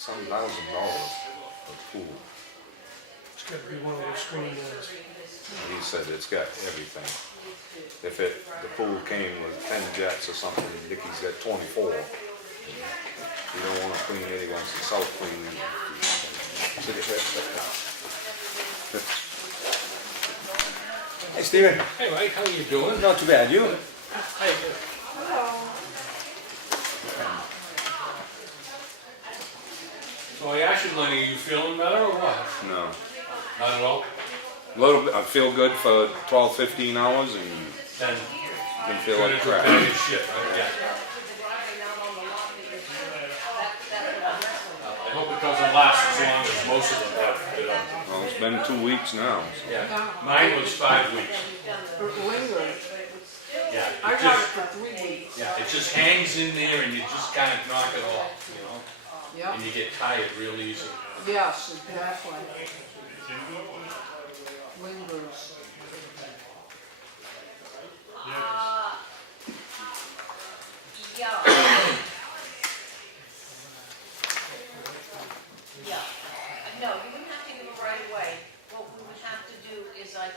some $1,000 for pool. It's got to be one of those screen doors. He said it's got everything. If the pool came with 10 jets or something, Dicky's got 24. You don't want to clean it, he wants it self-clean. Hey, Steven. Hey, Mike, how you doing? Not too bad. You? Hey, so I asked you, Lenny, are you feeling better or what? No. Not at all? A little bit, I feel good for 12, 15 hours and Then didn't feel turn like it to a crap. bag of shit, right? Yeah. I hope it doesn't last as long as most of them have. Well, it's been 2 weeks now. So. Yeah. Mine was 5 weeks. Yeah. I It got it just, for 3 weeks. yeah, it just hangs in there and you just kind of knock it off, you know? Yep. And you get tired real easy. Yes, exactly. Lingers. Yeah. No, you wouldn't have to give it right away. What we would have to do is I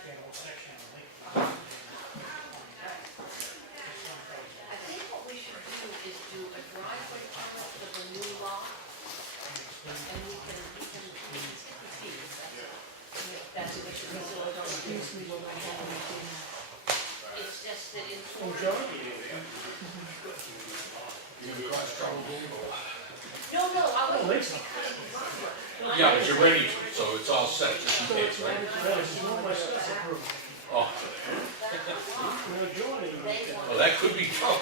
think what we should do is do a driveway permit for the new lot. And we can stick the feet. That's what should be so it don't use me when I have anything. It's just that in. No, I was. Yeah, but you're ready to, so it's all set just in case, right? Oh. Well, that could be tough.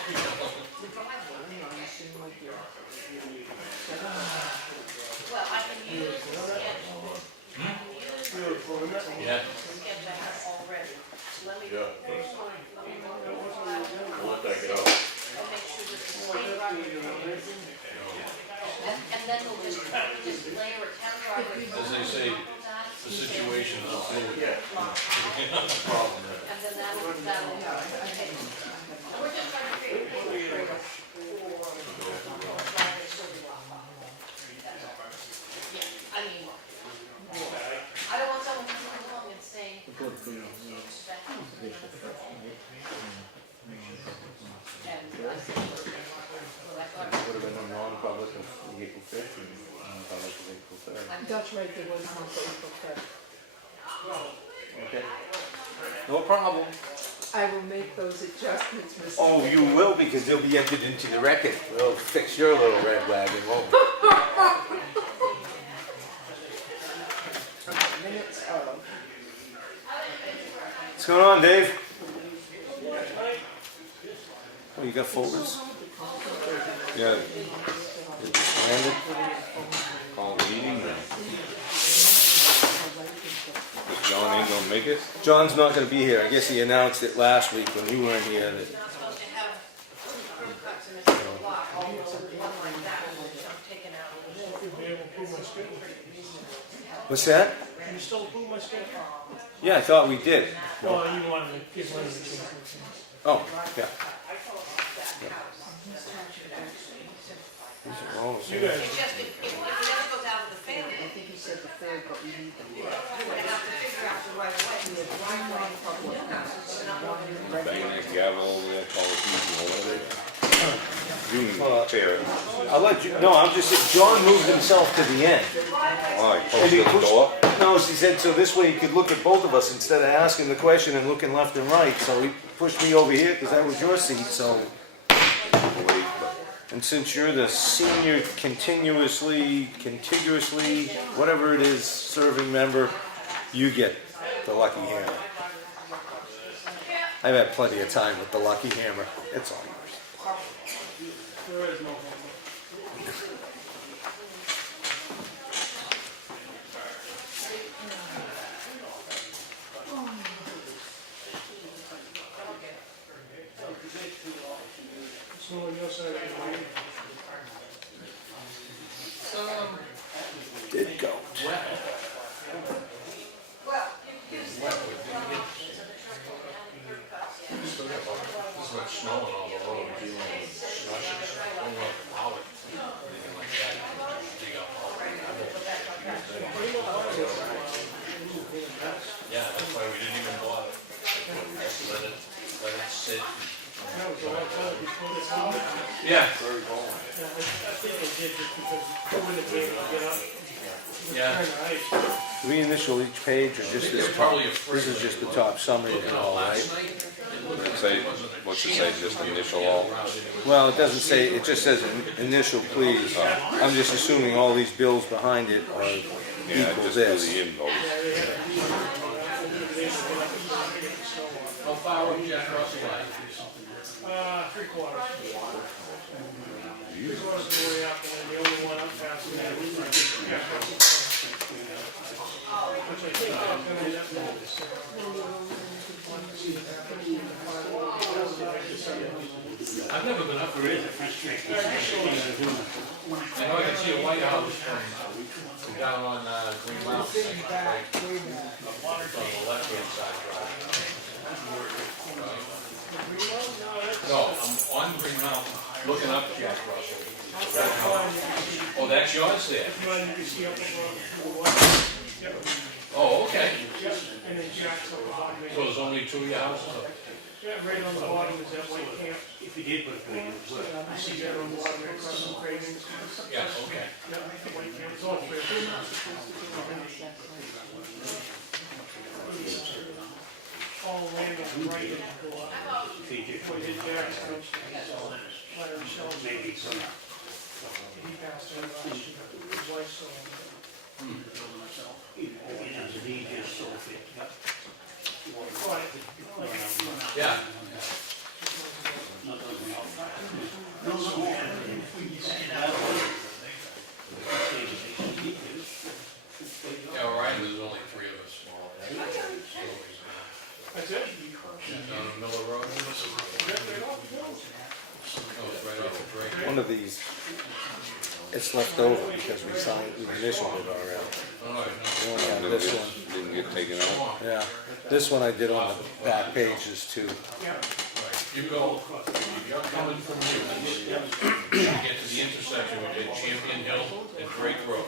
Well, I can use the sketch. Yeah. Sketch I have already. Let me. We'll let that get out. I'll make sure that the state. And then we'll just layer a town driveway. As they say, the situation is fluid. And then that'll. We're just trying to figure out the trade-off yeah, I mean, I don't want someone coming along and saying. Would have been a non-public of April 5th and non-public of April 3rd. That's right, there was one for April 5th. Okay. No problem. I will make those adjustments, Mr. Oh, you will, because they'll be entered into the record. We'll fix your little red wagon, won't we? Minutes of. What's going on, Dave? Oh, you got folders? Yeah, Landed? call the meeting. John ain't gonna make it? John's not going to be here. I guess he announced it last week when you weren't here. That Supposed to have curb cuts in this block, all of one like that, taken out. You'll be able to approve my schedule. What's that? Can you still approve my schedule? Yeah, I thought we did. Well, you wanted to give Lenny a chance to change. Oh, yeah. Oh, You guys, It's just, if it ever goes out of the family, I think he said the 3rd, but we need them. we're gonna have to figure out the right way. We have one non-public, one Bang regular. that gavel over there, call the people over there. You can tear it. I'll let you. No, I'm just saying. John moved himself to the end. Oh, he And he posted the pushed- door? No, he said so this way he could look at both of us instead of asking the question and looking left and right. So he pushed me over here because that was your seat. So, Wait, and since you're the senior contiguously, whatever it is, serving member, you get the lucky hammer. I've had plenty of time with the lucky hammer. It's all yours. there is no. So on your side of the line. Did go. Well, you still. Still got this much snow on all the roads, dealing with slushes. I don't know how it, anything like that. Dig up all Yeah, Yeah, I think they did just because they wouldn't be able to get up. yeah. Turn the ice. Do we initial each page or just They're this top? probably afraid. This is just the top summary of it all, right? Last night, it looked like Say, it wasn't a what's it chance say, just to be able to initial get all? around anyway. Well, it doesn't say, it just says initial please. I'm just assuming all these bills behind it are Yeah, equal just do this. the invoice. How far would Jack Russell like? 3/4. 3/4 of the way up, and then the only one up past me was Jack Russell. Which I think I'm gonna end up with. I've never been up there. I know I can see the White House from down on Green Mountain. Right on the left-hand side. No, I'm on Green Mountain, looking up Jack Russell. Oh, that's yours there? You can see up the water. Yep. Oh, okay. Yep, and then Jack's up the bottom. So there's only 2 of your houses? Yeah, right on the bottom is that white camp. If you did put a plate in, You see that on the bottom across some cravings. Yeah, okay. Yep, the white camp, it's all three. All land on the right and go up. Before you hit Jack's house, fire and shells. maybe some, He passed away last year, his wife saw him. it has an easier so fit. Yeah. Yeah, all right, there's only 3 of us. That's it? Down on Miller Road. Oh, it's right off the break. One of these, it's left over because we signed, we initialed it already. Oh, We only have this one. Didn't get taken out. Yeah, this one I did on the back pages too. you go, you're coming from Newlands, you get to the intersection with Champion Hill and Drake Road.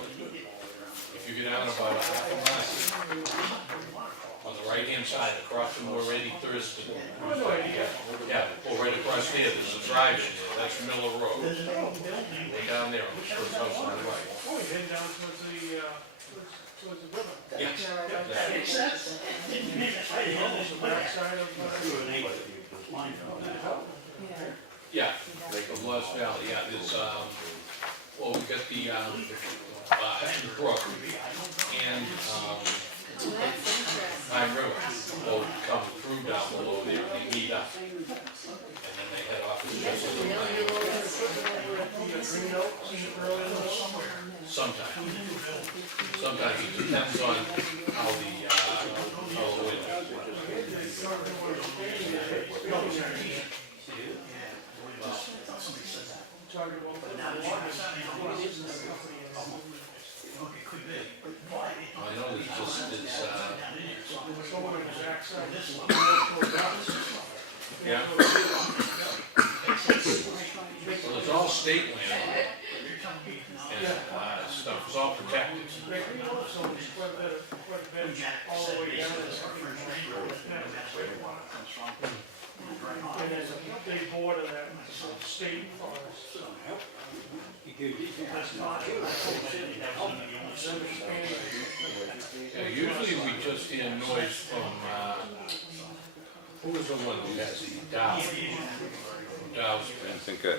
If you get down about a half a mile, on the right-hand side, across from where Eddie Thurston. Yeah, well, right across there, there's a drive-in there, that's Miller Road. Way down there on the first house on the right. Oh, we head down towards the river. Yes. Almost the backside of, Yeah, of Lost Valley, yeah, there's, well, we got the, brook and, Pine River, will come through down below there, they meet up. And then they head off to the Sometimes. Sometimes it depends on how the wind. I know it's just, yeah. Well, it's all state land. And, stuff is all protected. all the way down to the and there's a big border that state forest. Yeah, usually we just hear noise from, who was the one who has the Dow? Dow's I think that,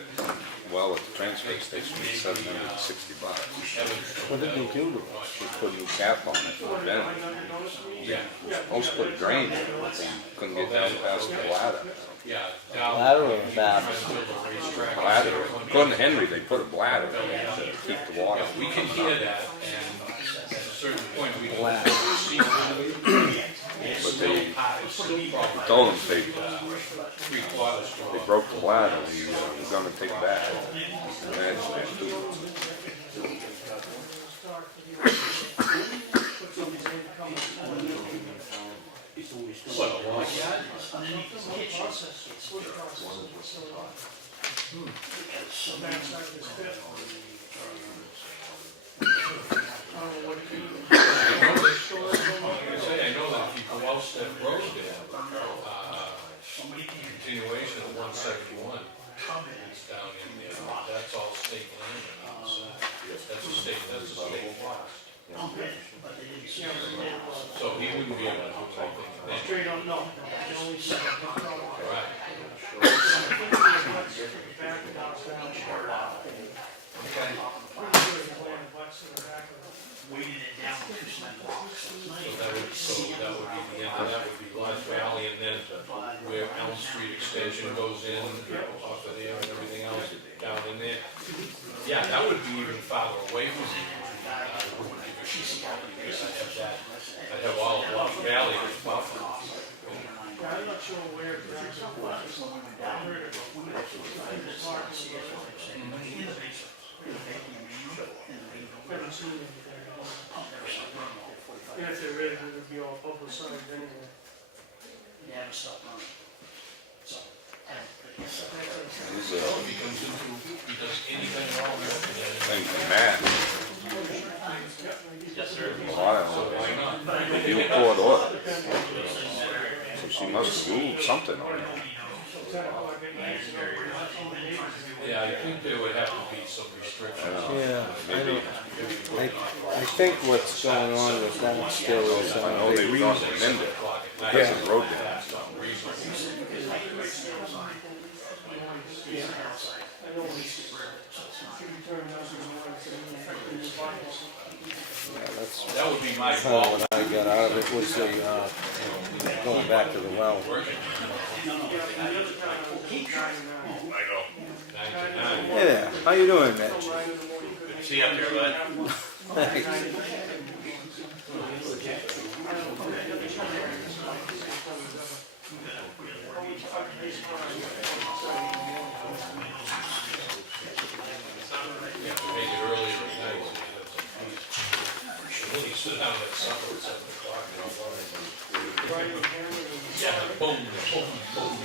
well, at the transfer station, it's $760. What did they do to it? They put a new cap on it, and then Yeah, supposed to put a drain in it, but they couldn't get down past the ladder. yeah, Dow. Ladder or map? Bladder, according to Henry, they put a bladder in to keep the water. We can hear that, and at a certain point, we don't Bladder. see it. It's still, it's still probably Told them they 3/4 strong. broke the bladder, we're gonna take it back. Imagine that, too. What, a log yard? I know that if you go out that road there, continuation of 171, it's down in there. state lots. But they didn't see it. So he wouldn't be able to do anything then. Straight on, no, they only said Right. back of the house down. Okay. Weighted it down to 2 cent blocks. So that would be the end of that would be Lodge Valley, and then where Elm Street extension goes in, off of there and everything else down in there. Yeah, that would be even farther away from me. I'd have all of Lodge Valley as buffer. I'm not sure where exactly it was. I heard it. Haven't seen it there. And if they're ready, it would be all publicized anyway. They haven't stopped running. So, He's, He comes into, he does anything wrong there. thank you, Matt. Yes, sir. Well, I don't know. Why not? You poured oil. So she must have ruled something on it. Yeah, I think there would have to be some restrictions. Yeah, Maybe. I think what's going on with that still is, I know they were going to amend it because of the road damage. yeah, that's That would be my kind of fault. what I got out of it, was the, going back to the well. 99. Hey there, how you doing, Mitch? See you up there, bud. Thanks. Yeah, we make it earlier at night. When you sit down at supper at 7 o'clock, yeah, boom, boom, boom.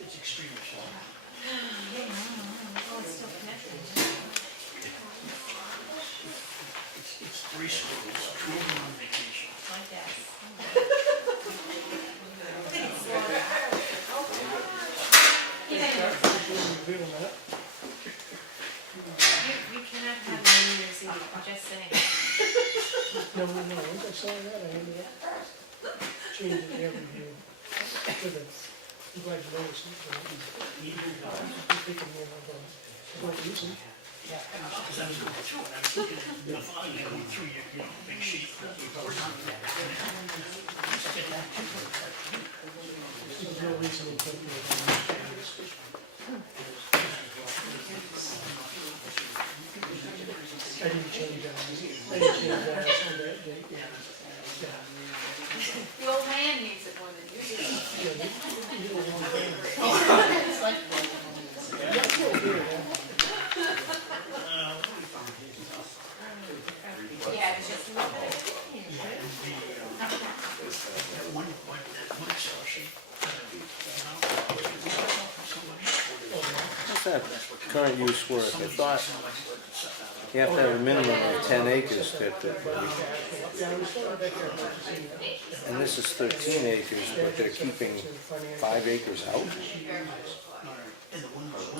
it's extremely slow. It's 3 schools, 2 of them on vacation. You cannot have New Year's Eve, I'm just saying. No, once I saw that, I ended up changing every view. I'm glad you noticed it. I'm thinking more about what reason. Because I was going through it, I was looking at the file, going through your big sheet. Report on that. There's no reason to put me on I didn't change that. I didn't change that on that date. The old man needs it more than you do. You don't want that. It's like, Yeah, it's still here, yeah. yeah, it's just a little bit. One Excel sheet. How's that current use work? I thought you have to have a minimum of 10 acres to, and this is 13 acres, but they're keeping 5 acres out?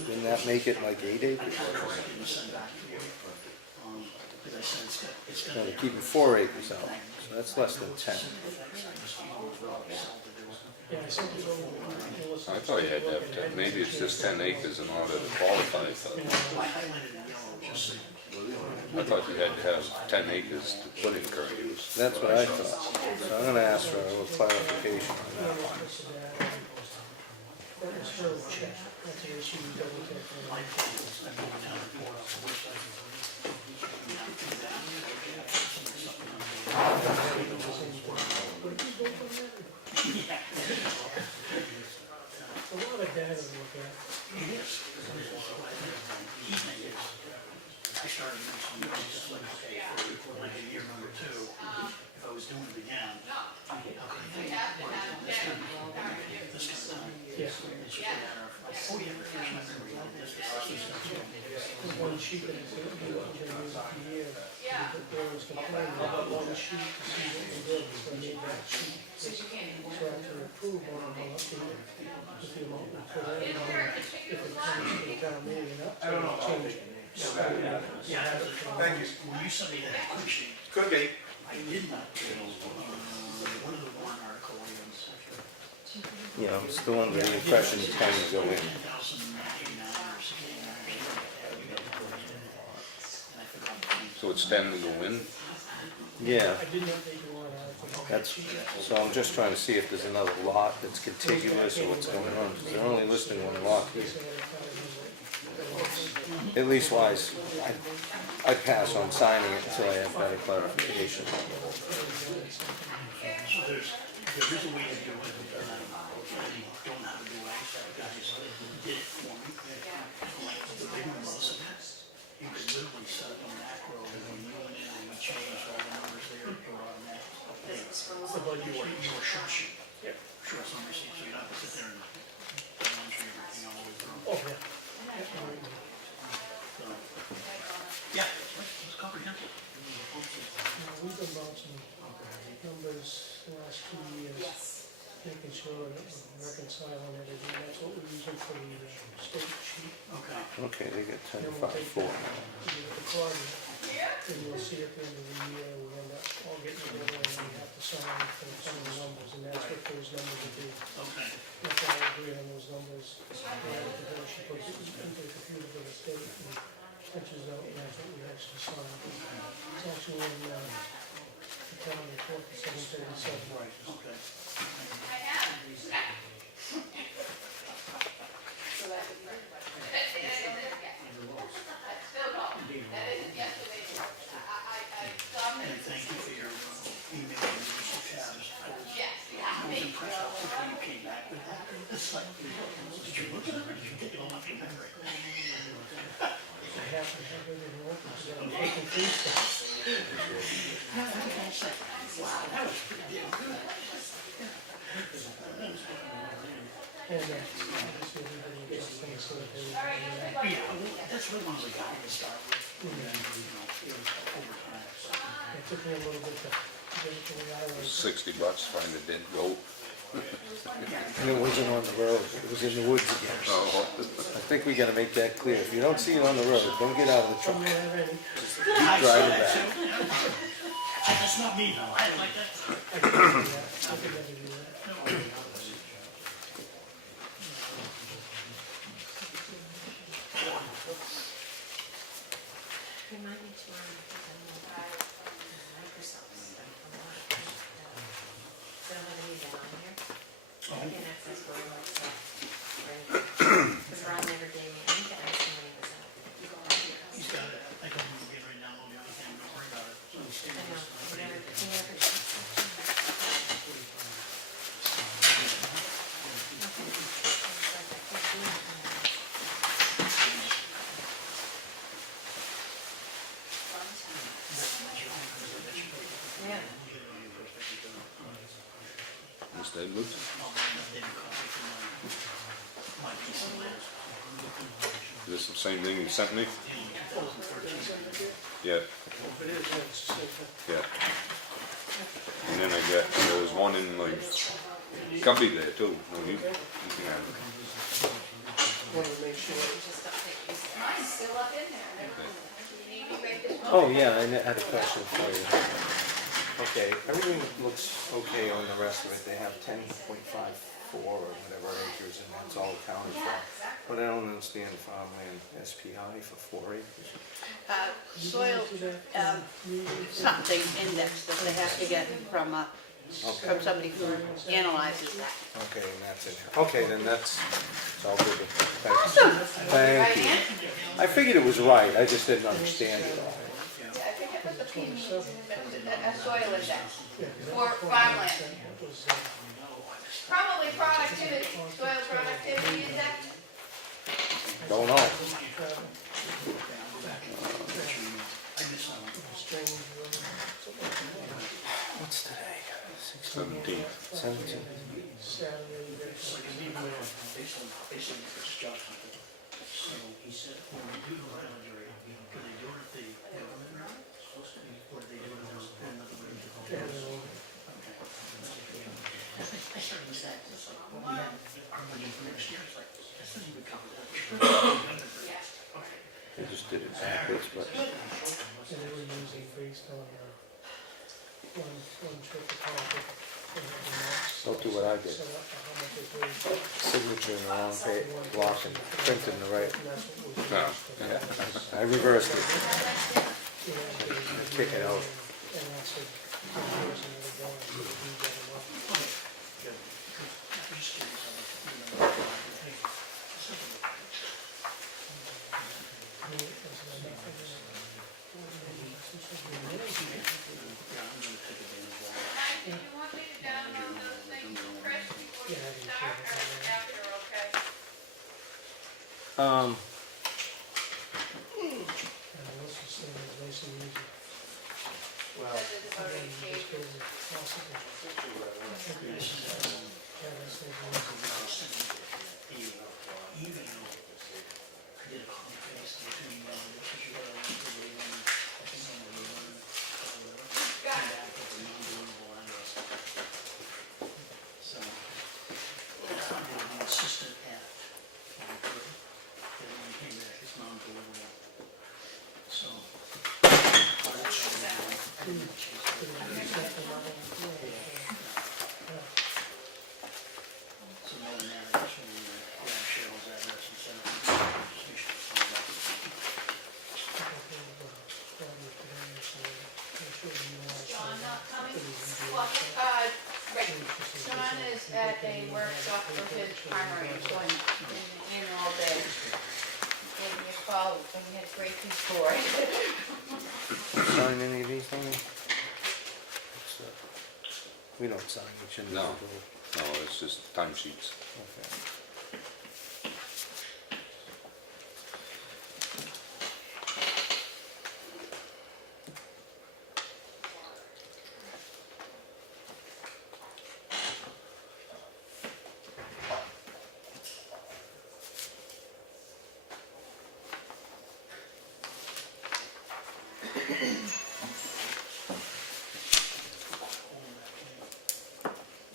Didn't that make it like 8 acres? No, they're keeping 4 acres out, so that's less than 10. I thought you had to have 10, maybe it's just 10 acres in order to qualify for it. I thought you had to have 10 acres to put in current use. That's what I thought. So I'm gonna ask for a little clarification on that one. That was her check. That's the issue we double check. A lot of data to look at. I started doing some, like, okay, for like year number 2, if I was doing it again, okay, this kind of time. Yeah. It's just a matter of, like, oh yeah, refresh my memory on this. There's one sheet that is used a year. There was complaining about one sheet to see what we did, so I made that sheet. So after approve one, I'll update it with the amount. for that, and then if it comes to the town meeting, I don't know, change it. Yeah, thank you. When you sent me that quick sheet, Could be. I did not, one of the warrant article items. Yeah, I'm still under the impression it's going to go in. 10,089 or 69 or So it's 10 to go in? Yeah, I didn't update the warrant article. that's, so I'm just trying to see if there's another lot that's contiguous or what's going on, because they're only listing one lot here. At least wise, I'd pass on signing it until I have better clarification. So there is a way to do it, and I don't know how to do it, so the guys did it for me. Like, the big one was, you could literally set up a macro, and when you went in and you changed all the numbers there, you were automatic updates. You were short sheet. Short summary sheet, so you don't have to sit there and entry everything all the way through. Oh, yeah. So, yeah, it's comprehensive. We've been bouncing numbers the last 2 years, making sure that we're reconciling everything. That's what we're using for the state sheet. Okay. Okay, they got Then 10, we'll 5, take 4. the Claudia, and you'll see at the end of the year, we end up all getting together and we have to sign for some of the numbers, and that's what those numbers will be. Okay. If I agree on those numbers, she puts it into the computer for the state and punches out, and that's what we actually sign. It's actually in the town report, 737. Right, okay. And thank you for your email and Mr. Chavez. I was impressed how quickly you came back with that. It's like, did you look at it or did you take it all off your memory? I have to have it in order, because I'm taking things down. Wow, that was pretty damn good. And obviously everybody gets things so that they. Yeah, well, that's really one of the guys to start with. And then, over time. It took me a little bit to get it the way I was. $60, find a dead goat. And it wasn't on the road, it was in the woods again. Oh, I think we gotta make that clear. If you don't see it on the road, don't get out of the truck. You have any? Keep driving back. That's not me though, I like that. I can never do that. I can never do that. Remind me to Microsoft stuff. They don't have any of that on here. I can't access Word like stuff. Because Ron never gave me, I need to ask him when he was out. He's got it, I told him to get right down on the other thing, don't worry about it. So he's I know, whatever, he never. Yeah. Mr. Edwards? Is this the same thing you sent me? Yeah, But it is, it's just, yeah. And then there was one in my cubby there too. Well, you can have it. wanted to make sure. Mine's still up in there. You need me right this Oh, yeah, I had a question for you. Okay, everything looks okay on the rest of it. They have 10.54 or whatever acres, and that's all accounted for. But I don't understand farmland SPI for 4 acres. Soil, something index that they have to get from somebody who analyzes that. Okay, and that's in here. Okay, then that's all good. Thank you. Awesome. Thank you. I figured it was right, I just didn't understand it all. I think it was a soil index for farmland. Probably productivity, soil productivity index. Don't know. What's today? 17. 17. So he said, when we do the boundary, do they do it at the government, or do they do it in another way? I started with that, it's like, well, we have our budget for next year, it's like, packets, but And they were using based on, one trip to college. don't do what I did. Set up for how much they paid. Signature in the wrong page, block and print in the right. And that's what was No. used. Yeah, I reversed it. Kick it out. And that's a, here's another drawing, so we do get a lot. Did you want me to download those things, Chris, before you start, or after, okay? Um, And this is the nice and easy. well, Because it's about And 8 you just pages. go to classic and- Yeah, that's the easy. Even though I did a copy paste between, this is what I want to do, I think I'm gonna run, come back with a non-deliverable address. So, I did an assistant at, and when he came back, it's non-deliverable. So, that's what I'm doing. So more than that, I just want to grab Cheryl's address and send it to her. She should find out. John not coming? Well, right, John is at a workshop for his primary employment in all day. Gave me a call, and he had great report. sign any of these, Tony? It's, we don't sign each individual. No, it's just timesheets. Okay.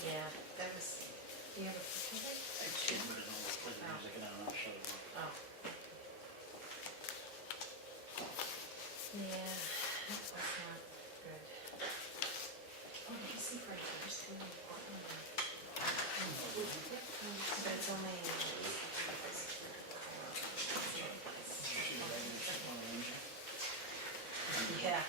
Yeah, that was, do you have a picture of it? It's hidden, but it don't play the music, and I don't know, so. Oh. Yeah, that was not good. Oh, did you see Frank, I just really important. But it's only. Yeah,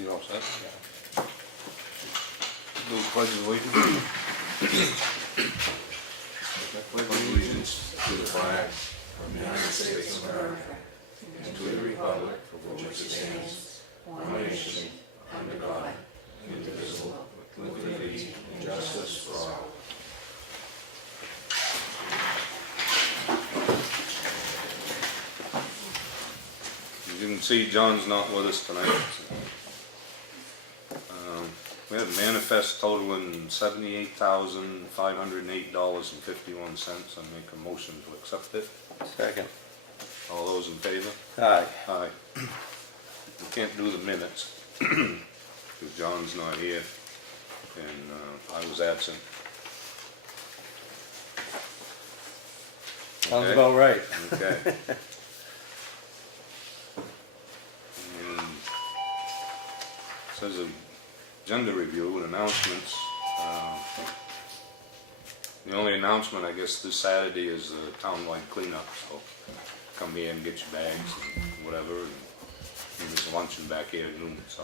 You all set? Yeah. Do the pledge of allegiance. I pledge allegiance to the flag of the United States of America and to the republic for which it stands, one nation, under God, indivisible, with liberty and justice for all. You can see John's not with us tonight. We have a manifest totaling $78,508.51. I make a motion to accept it. Second. All those in favor? Aye. Aye. We can't do the minutes because John's not here and I was absent. Sounds Okay. about right. Okay. And says agenda review and announcements. The only announcement, I guess, this Saturday is the townwide cleanup, so come here and get your bags and whatever, and there's luncheon back here at noon, so.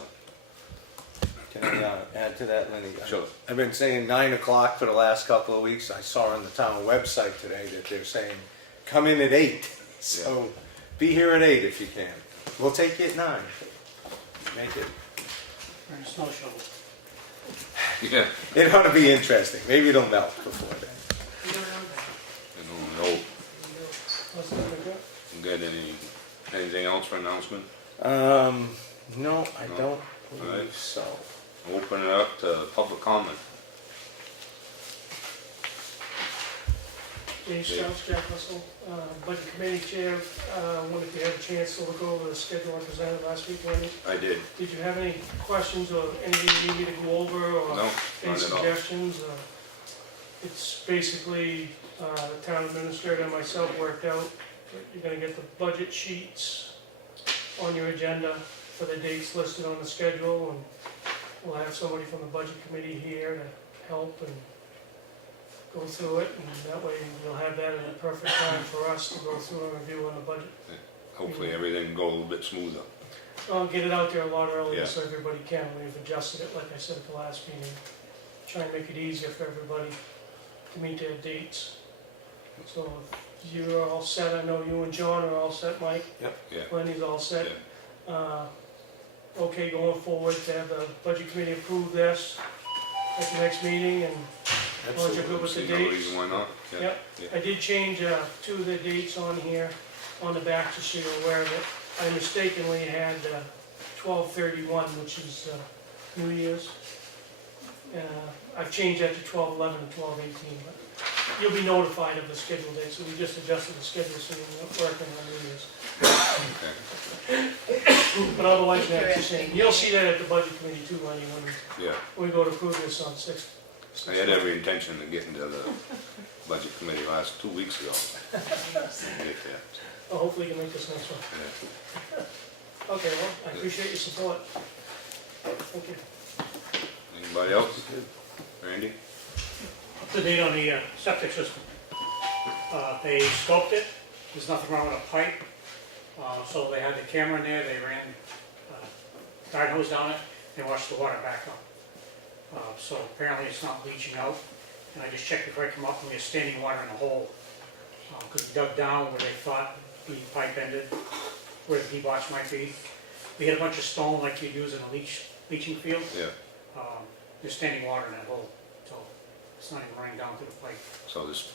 Can I add to that, Lenny? Sure. I've been saying 9 o'clock for the last couple of weeks. I saw on the town website today that they're saying, come in at 8. So be here at 8 if you can. We'll take you at 9. Make it. Bring a snow shovel. Yeah, It ought to be interesting. Maybe it'll melt before then. You don't know that. I don't know. What's that like that? Got anything else for announcement? No, I No. don't Alright. believe so. Open it up to public comment. Dave Strauss, Jack Russell, Budget Committee Chair, wanted to have a chance to look over the schedule I presented last week, Wendy. I did. Did you have any questions or anything you need me to go over or No, any not at all. suggestions? It's basically, the town administrator and myself worked out, you're gonna get the budget sheets on your agenda for the dates listed on the schedule, and we'll have somebody from the budget committee here to help and go through it, and that way we'll have that at a perfect time for us to go through and review on the budget. Hopefully everything will go a little bit smoother. I'll get it out there a lot earlier Yeah. so everybody can. We've adjusted it, like I said at the last meeting. Try and make it easier for everybody to meet their dates. So if you're all set, I know you and John are all set, Mike. Yeah. Lenny's all set. Okay, going forward to have the budget committee approve this at the next meeting, and as long as you're good with the See no dates. reason why not. Yeah. Yep. Yeah. I did change two of the dates on here, on the back, just so you're aware of it. I mistakenly had 12/31, which is New Year's. I've changed that to 12/11 and 12/18, but you'll be notified of the schedule date, so we just adjusted the schedule so you're not working on New Year's. Okay. But otherwise, that's the same. You'll see that at the budget committee too, Lenny, Yeah. when we go to approve this on 6th. I had every intention of getting to the budget committee last 2 weeks ago. Didn't get there. Well, hopefully you can make this next one. Yeah. Okay, well, I appreciate your support. Thank you. Anybody else? Randy? Up to date on the septic system. They scoped it, there's nothing wrong with a pipe. So they had the camera in there, they ran garden hose down it, they washed the water back up. So apparently it's not leaching out. And I just checked before I come up and we had standing water in the hole. Because we dug down where they thought the pipe ended, where the D-box might be. We had a bunch of stone like you'd use in a leaching field. Yeah. There's standing water in that hole, so it's not even running down through the pipe. So this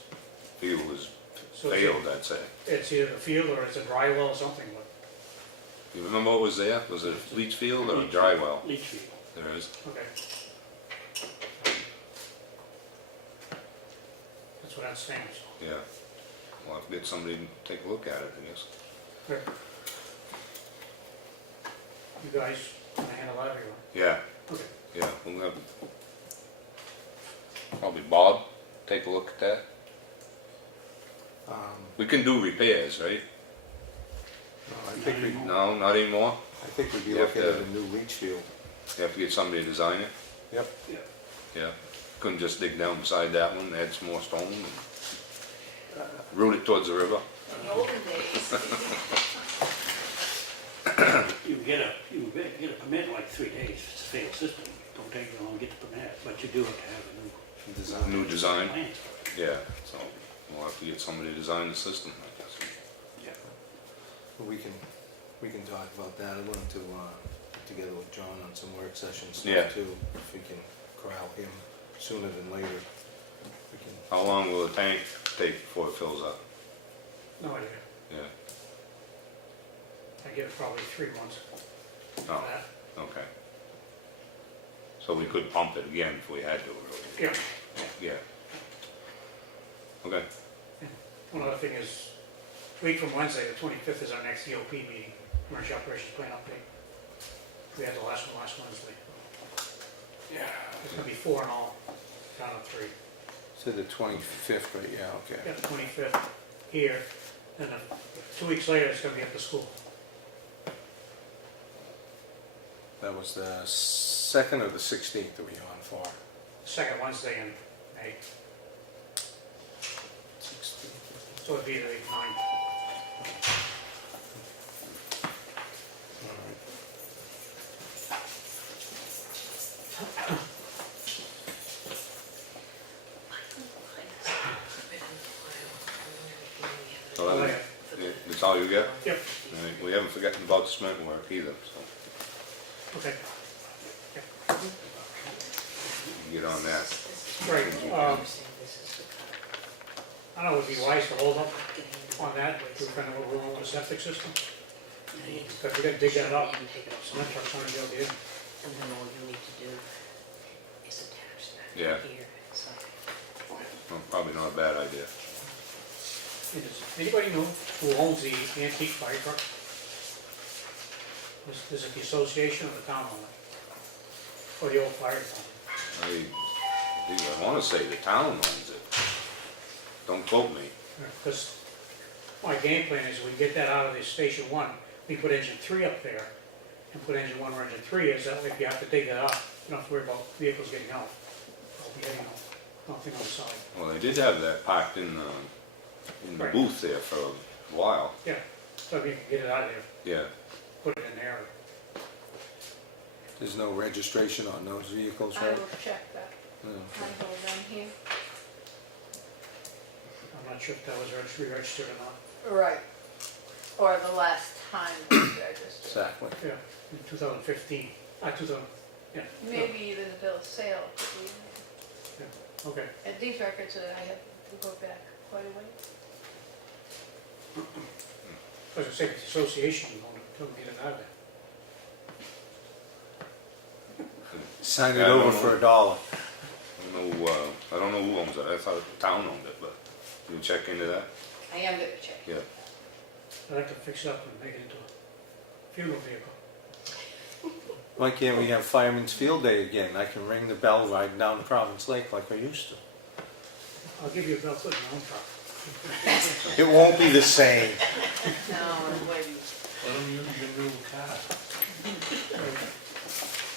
field was So failed, I'd say. it's either a field or it's a dry well or something, but You remember what was there? Was it a leach field or a dry well? leach field. There is. Okay. That's what I'm saying, so. Yeah. We'll have to get somebody to take a look at it, I guess. Good. You guys can handle that everyone? Yeah. Okay. Yeah, we'll have probably Bob take a look at that. We can do repairs, right? I think No, not anymore. we'd be You have looking at to- a new leach field. You have to get somebody to design it. Yep. Yeah. Couldn't just dig down beside that one, add some more stone and route it towards the river. In the olden days, You get a permit in like 3 days, if it's a failed system, don't take you long to get the permit, but you do have to have a new Design. New design, plan. yeah, so we'll have to get somebody to design the system, I guess. Yeah. Well, we can talk about that. I wanted to get together with John on some work sessions Yeah. too. If we can corral him sooner than later. We can, How long will the tank take before it fills up? No idea. Yeah, I give it probably 3 months for oh, that. okay. So we could pump it again if we had to, really? Yeah. Yeah. Okay, One other thing is, week from Wednesday, the 25th is our next EOP meeting, Emergency Operations Plan Update. We had the last one last Wednesday. yeah. There's gonna be 4 in all, down to 3. So the 25th, right? Yeah, okay. Got the 25th here, and then 2 weeks later, it's gonna be at the school. That was the 2nd or the 16th that we on for? Second Wednesday in May, 16th. so it'd be the 9th. All right. so that's all you get? Yep, And we haven't forgotten about the cement work either, so okay, you can get on that. great. I don't know, it would be wise to hold up on that, to kind of what we're on with the septic system. Because we gotta dig that up, cement trucks aren't gonna be able to. And then all you need to do is attach that Yeah. here, so. Well, probably not a bad idea. Does anybody know who owns the antique fire truck? Is it the association or the town owner? Or the old fire department? I want to say the town owns it. Don't quote me. Because my game plan is we get that out of the station 1, we put engine 3 up there, and put engine 1 where engine 3 is, that way if you have to dig that up, you don't have to worry about vehicles getting out. They'll be heading out, nothing on the side. Well, they did have that parked in the Right. booth there for a while. Yeah, so if you can get it out of there, Yeah. put it in there. There's no registration on those vehicles, I right? will check that. No. I hold them here. I'm not sure if that was registered or not. Right. Or the last time it was registered. Exactly. Yeah, in 2015, 2000, yeah. Maybe even the bill of sale could be. Yeah, okay. And these records that I have go back quite a way. I was gonna say, the association, you want to get it out of there. Sign it Yeah, I don't over know. for $1. I don't know who owns it. I thought the town owned it, but you check into that? I am gonna check. Yeah. I'd like to fix it up and make it into a funeral vehicle. Why can't we have Fireman's Field Day again? I can ring the bell riding down the Province Lake like I used to. I'll give you a belt foot in your own truck. It won't be the same. No, I'm waiting. Let them use your new car.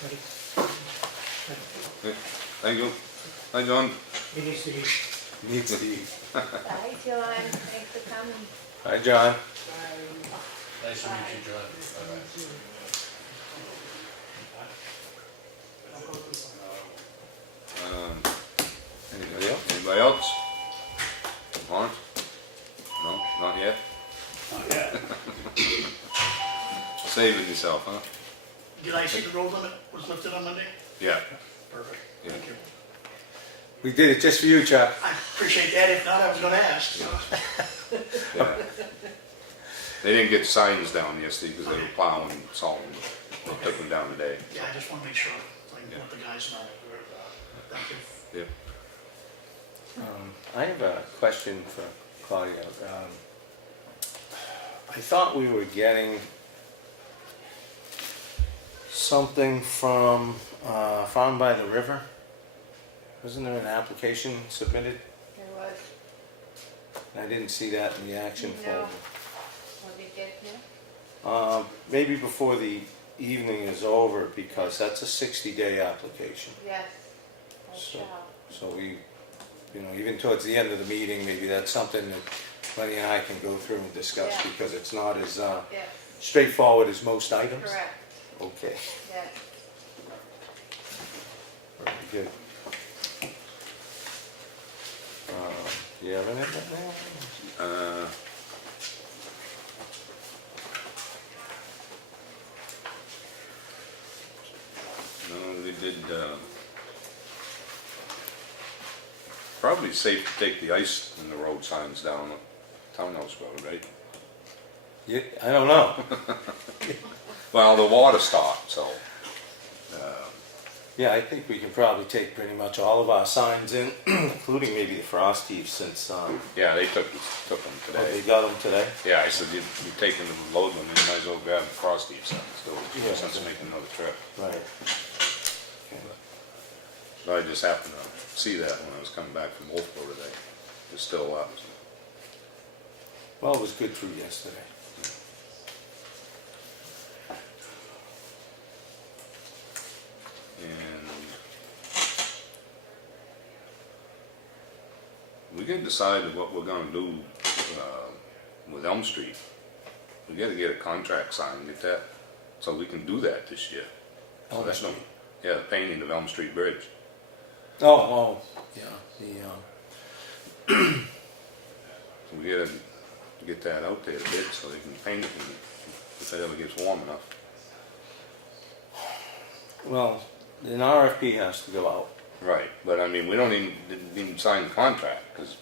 Ready? Thank you. Hi, John. He needs to eat. Needs to eat. Hi, John. Thanks for coming. Hi, John. Nice to meet you, John. Anybody else? Anybody else? Lawrence? No, not yet? Yeah. Saving yourself, huh? Did I see the road limit was lifted on Monday? Yeah. Perfect, Yeah. thank you. We did it just for you, Chuck. I appreciate that, if not, I was gonna ask. Yeah. They didn't get signs down yesterday because they were plowing and salting, but they took them down today. Yeah, I just wanna make sure, like, let the guys know. Thank you. Yep. I have a question for Claudia. I thought we were getting something from Farm by the River. Wasn't there an application submitted? There was. I didn't see that in the action No. folder. What did you get here? Maybe before the evening is over, because that's a 60-day application. Yes. I So- shall. So we, even towards the end of the meeting, maybe that's something that Lenny and I can go through and discuss, Yeah. because it's not as Yes. straightforward as most items? Correct, Okay, yeah. very good. Do you have anything there? No, they did, probably safe to take the ice and the road signs down Townhouse Road, right? Yeah, I don't know. Well, the water stopped, so, Yeah, I think we can probably take pretty much all of our signs in, including maybe the frost heaves since, yeah, they took them they today. got them today. Yeah, I said, you're taking them, loading them, you might as well grab the frosty signs, so Yeah, no sense exactly. making another trip. Right. But I just happened to see that when I was coming back from Wolfboro today. It's still up. Well, it was good through yesterday. And we gotta decide what we're gonna do with Elm Street. We gotta get a contract signed, get that, so we can do that this year. So Elm that's no- Street. Yeah, the painting of Elm Street Bridge. Oh, yeah, So we gotta get that out there to bid so they can paint it if it ever gets warm enough. well, an RFP has to go out. Right, but I mean, we didn't even sign the contract, because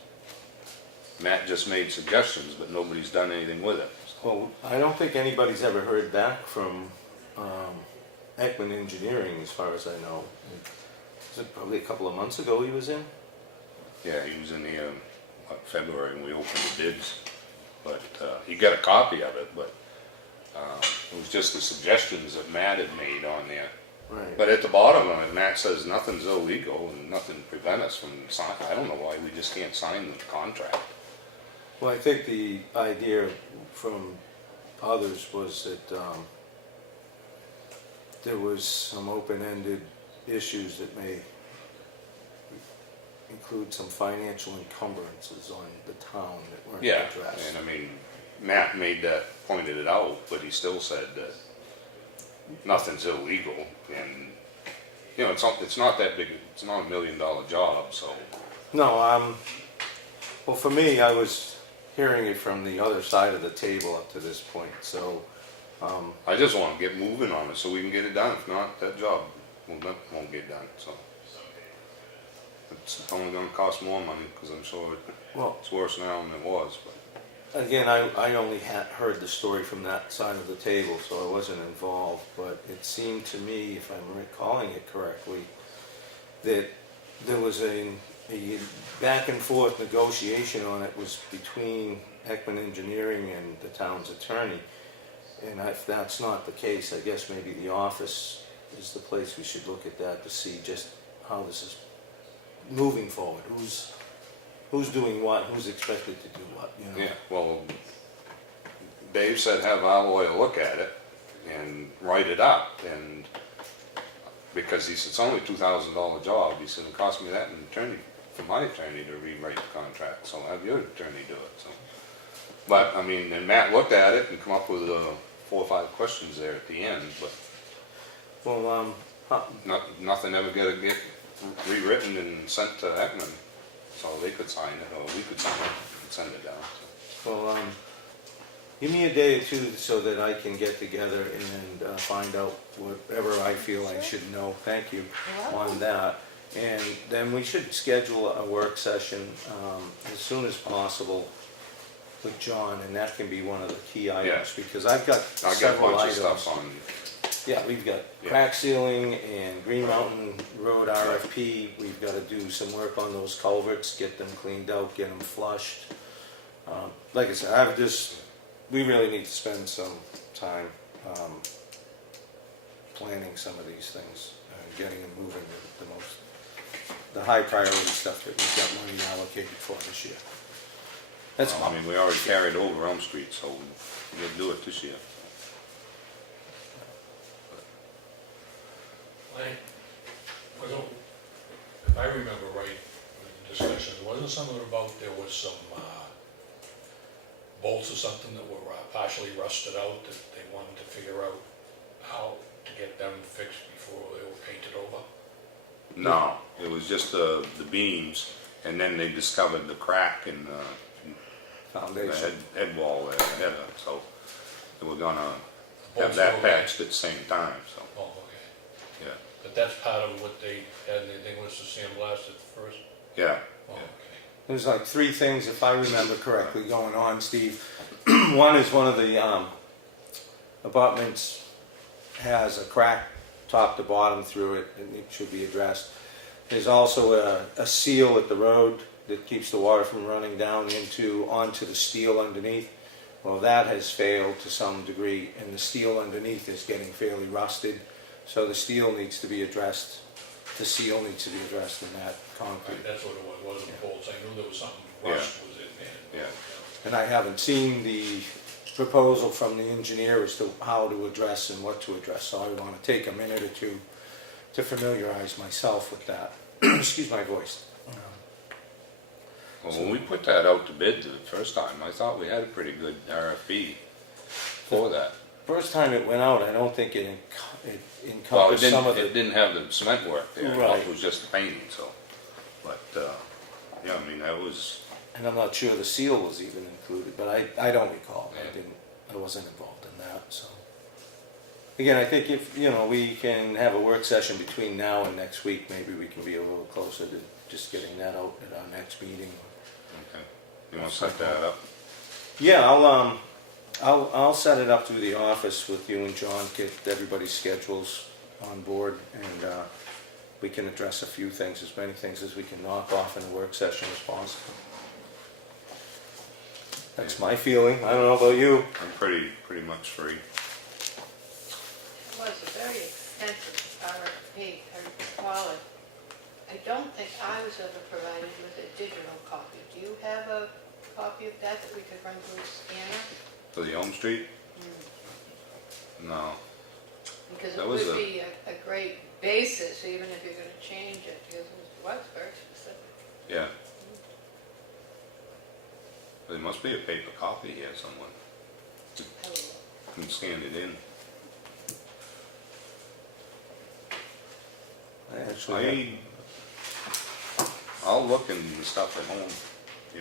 Matt just made suggestions, but nobody's done anything with it. Well, I don't think anybody's ever heard back from Ekman Engineering, as far as I know. Was it probably a couple of months ago he was in? Yeah, he was in the, February, when we opened the bids, but he got a copy of it, but it was just the suggestions that Matt had made on there. Right. But at the bottom of it, Matt says nothing's illegal and nothing to prevent us from signing. I don't know why we just can't sign the contract. Well, I think the idea from others was that there was some open-ended issues that may include some financial encumbrances on the town that weren't Yeah, addressed. and I mean, Matt pointed it out, but he still said that nothing's illegal, and, you know, it's not that big, it's not $1 million job, so. No, well, for me, I was hearing it from the other side of the table up to this point, so, I just wanna get moving on it so we can get it done. If not, that job won't get done, so. It's only gonna cost more money, cause I'm sure well, it's worse now than it was, but. again, I only had heard the story from that side of the table, so I wasn't involved, but it seemed to me, if I'm recalling it correctly, that there was a back and forth negotiation on it was between Ekman Engineering and the town's attorney. And if that's not the case, I guess maybe the office is the place we should look at that to see just how this is moving forward. Who's doing what, who's expected to do what, you know? Yeah, well, Dave said have our lawyer look at it and write it up, and because he said it's only a $2,000 job, he said it cost me that for my attorney to rewrite the contract, so have your attorney do it, so. But, I mean, and Matt looked at it and come up with 4 or 5 questions there at the end, but Well, nothing ever gonna get rewritten and sent to Ekman, so they could sign it, or we could sign it and send it down, so. well, give me a day or two so that I can get together and find out whatever I feel I should know. Thank you on that. And then we should schedule a work session as soon as possible with John, and that can be one of the key items, because I've got I'll get a several bunch of items. stuff on, Yeah, we've got Yeah. crack sealing and Green Mountain Road RFP. We've got to do some work on those culverts, get them cleaned out, get them flushed. Like I said, we really need to spend some time planning some of these things, getting them moving, the high priority stuff that we've got money allocated for this year. That's I mean, we already carried over Elm Street, so we'll do it this year. If I remember right, in the discussion, wasn't something about there was some bolts or something that were partially rusted out, that they wanted to figure out how to get them fixed before they were painted over? No, it was just the beams, and then they discovered the crack in the Foundation. head wall there, header, so they were gonna have Bolts that were right. patched at the same time, so, Oh, okay. yeah, But that's part of what they had, they think was the sandblasted first? yeah. Oh, okay. There's like three things, if I remember correctly, going on, Steve. One is one of the abutments has a crack top to bottom through it, and it should be addressed. There's also a seal at the road that keeps the water from running down onto the steel underneath. Well, that has failed to some degree, and the steel underneath is getting fairly rusted. So the steel needs to be addressed. The seal needs to be addressed in that concrete. Right, that's what it was, wasn't bolts, I knew there was something, Yeah. rust was in there. Yeah. And I haven't seen the proposal from the engineer as to how to address and what to address, so I want to take a minute or two to familiarize myself with that. Excuse my voice. Well, when we put that out to bid the first time, I thought we had a pretty good RFP for that. First time it went out, I don't think it Well, it encompassed some of it the... didn't have the cement work there, Right. it was just the painting, so, but, yeah, I mean, that was, And I'm not sure the seal was even included, but I don't recall. Yeah. I wasn't involved in that, so. Again, I think if, we can have a work session between now and next week, maybe we can be a little closer to just getting that out at our next meeting. okay. You wanna set that up? Yeah, I'll set it up through the office with you and John, get everybody's schedules on board, and we can address a few things, as many things as we can knock off in a work session as possible. That's my feeling. I don't know about you. I'm pretty much free. It was a very extensive RFP, I recall it. I don't think I was ever provided with a digital copy. Do you have a copy of that we could run through a scanner? For the Elm Street? No. Because That it was would be a great basis, even if you're gonna change it, because it was very specific. Yeah. There must be a paper copy here somewhere. Oh, You can scan it in. I'll look in the stuff at home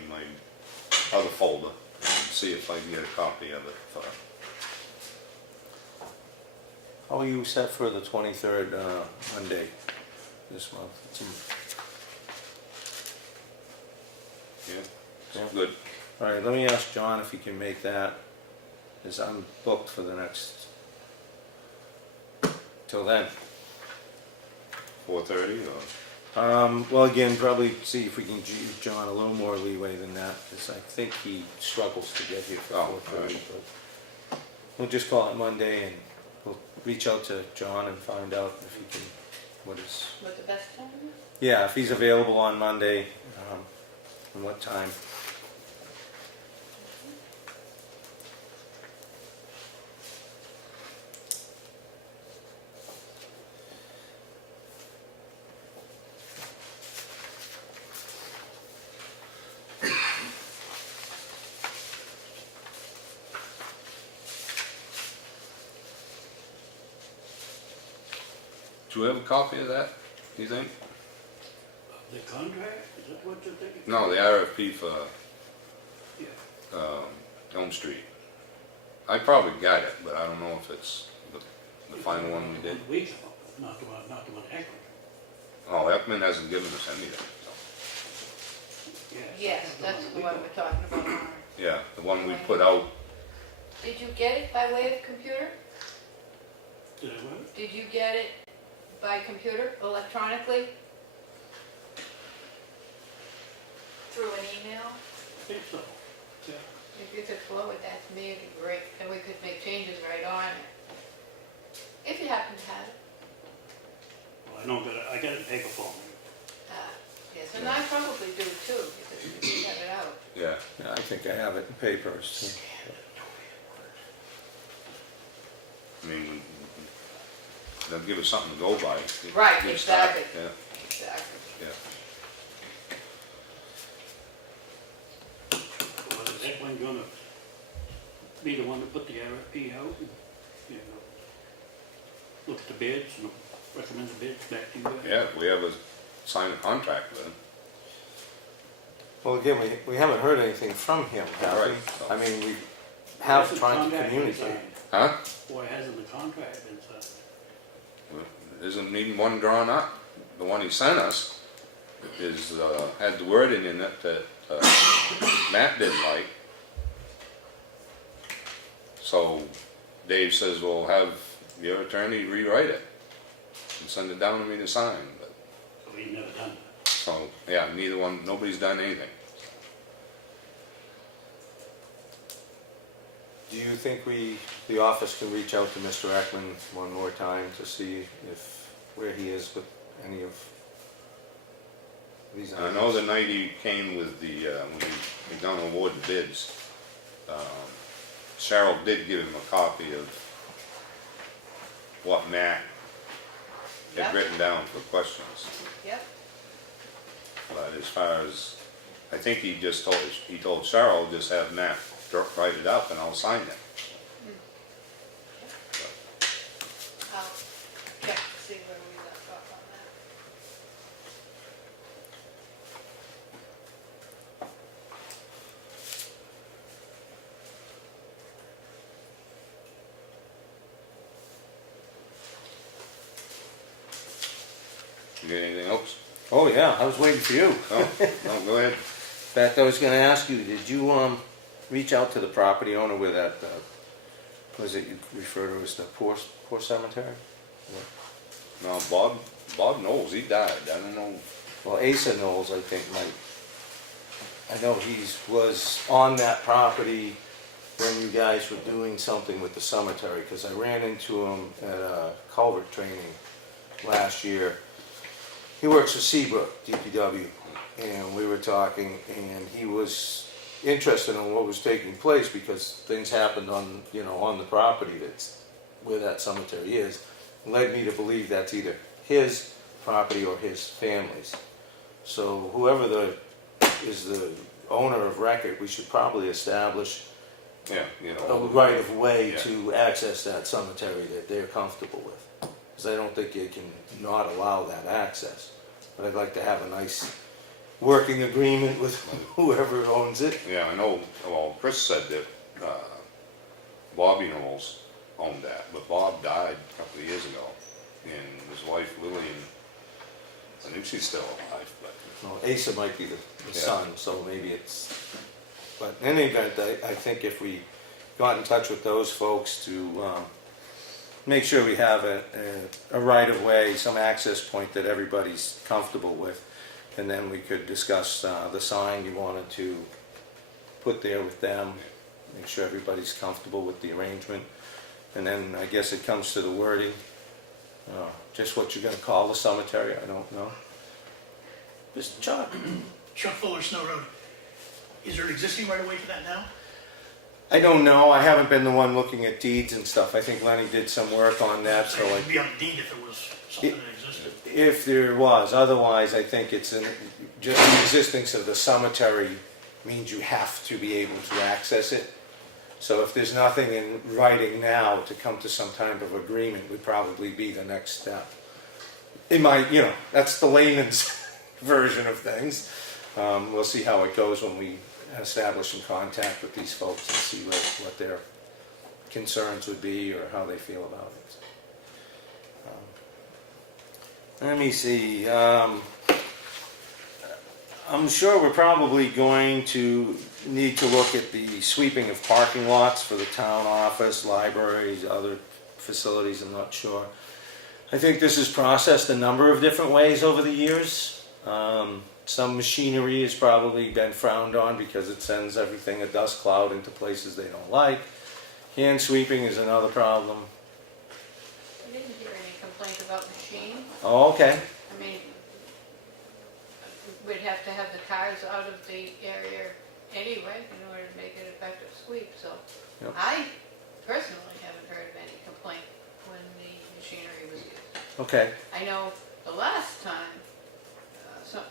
in my other folder and see if I can get a copy of it. How are you set for the 23rd, Monday this month? Yeah, Yeah. good. All right, let me ask John if he can make that, because I'm booked for the next, till then. 4:30 or? Well, again, probably see if we can give John a little more leeway than that, because I think he struggles to get here for Oh, 4:30. alright. But we'll just call it Monday, and we'll reach out to John and find out if he can, What the best time is? yeah, if he's available on Monday, and what time. Do you have a copy of that, you think? The contract, is that what you're thinking? No, the RFP for Yeah. Elm Street. I probably got it, but I don't know if it's the final one we did. We come up with, not the one Akron. Oh, Ekman hasn't given us anything. So. Yes, that's the one we're talking about now. Yeah, the one we put out. Did you get it by way of computer? Did I what? Did you get it by computer, electronically? Through an email? I think so. Yeah. If you could forward that to me, it'd be great, and we could make changes right on it. If you happen to have it. Well, I know, but I got it in paper form. Yes, and I probably do too, because we have it out. Yeah. Yeah, I think I have it in papers, too. I mean, they'll give us something to go by. Right, Good start. exactly. Yeah, Exactly. yeah. Was Ekman gonna be the one to put the RFP out and, you know, look at the bids and recommend the bids back to you guys. Yeah, if we ever sign a contract with him. Well, again, we haven't heard anything from him, have we? Right. I mean, we have Hasn't the tried to contract been communicate. signed? Huh? Why hasn't the contract been signed? Isn't even one drawn up. The one he sent us is, had the wording in it that Matt didn't like. So Dave says, well, have your attorney rewrite it and send it down to me to sign. But, So we've never done that. so, yeah, neither one, nobody's done anything. Do you think the office can reach out to Mr. Ekman one more time to see where he is with any of these And I items? know the night he came with the, when we done award the bids, Cheryle did give him a copy of what Matt had Yep. written down for questions. Yep. But as far as, I think he told Cheryle, just have Matt write it up and I'll sign it. I'll check to see where we left off on that. You got anything else? Oh, yeah, I was waiting for you. No, go ahead. In fact, I was gonna ask you, did you, reach out to the property owner where that, was it you refer to as the poor cemetery? No, Bob Knowles, he died. I don't know. Well, Asa Knowles, I think, might, I know was on that property when you guys were doing something with the cemetery, because I ran into him at a culvert training last year. He works for Seabrook, DPW, and we were talking, and he was interested in what was taking place because things happened on the property that's where that cemetery is. Led me to believe that's either his property or his family's. So whoever is the owner of record, we should probably establish Yeah, a right of way Yeah. to access that cemetery that they're comfortable with. Because I don't think you can not allow that access. But I'd like to have a nice working agreement with whoever owns it. Yeah, I know, well, Chris said that Bobby Knowles owned that, but Bob died a couple of years ago. And his wife Lillian, I think she's still alive, but Well, Asa might be the Yeah. son, so maybe it's... But in any event, I think if we got in touch with those folks to make sure we have a right of way, some access point that everybody's comfortable with, and then we could discuss the sign you wanted to put there with them, make sure everybody's comfortable with the arrangement, and then I guess it comes to the wording, just what you're going to call the cemetery, I don't know. Mr. Chuck? Chuck Fuller, Snow Road. Is there an existing right of way for that now? I don't know, I haven't been the one looking at deeds and stuff, I think Lenny did some work on that, so It I would be on the deed if it was something that existed. if there was, otherwise I think it's just the existence of the cemetery means you have to be able to access it. So if there's nothing in writing now to come to some type of agreement would probably be the next step. In my, that's the layman's version of things. We'll see how it goes when we establish some contact with these folks and see what their concerns would be or how they feel about it. Let me see. I'm sure we're probably going to need to look at the sweeping of parking lots for the town office, libraries, other facilities, I'm not sure. I think this is processed a number of different ways over the years. Some machinery has probably been frowned on because it sends everything a dust cloud into places they don't like. Hand sweeping is another problem. I didn't hear any complaint about machine. Oh, okay. I mean, we'd have to have the cars out of the area anyway in order to make it effective sweep, so. Yep. I personally haven't heard of any complaint when the machinery was used. Okay. I know the last time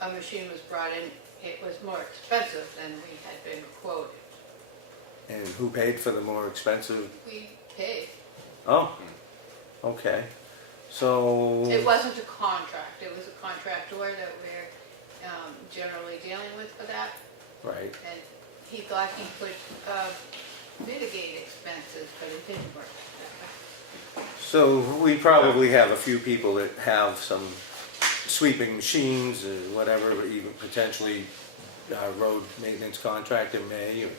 a machine was brought in, it was more expensive than we had been quoted. And who paid for the more expensive? We paid. Oh, okay. So. It wasn't a contract, it was a contractor that we're generally dealing with for that. Right. And he thought he could mitigate expenses, but it didn't work that way. So we probably have a few people that have some sweeping machines or whatever, or even potentially road maintenance contractor may, or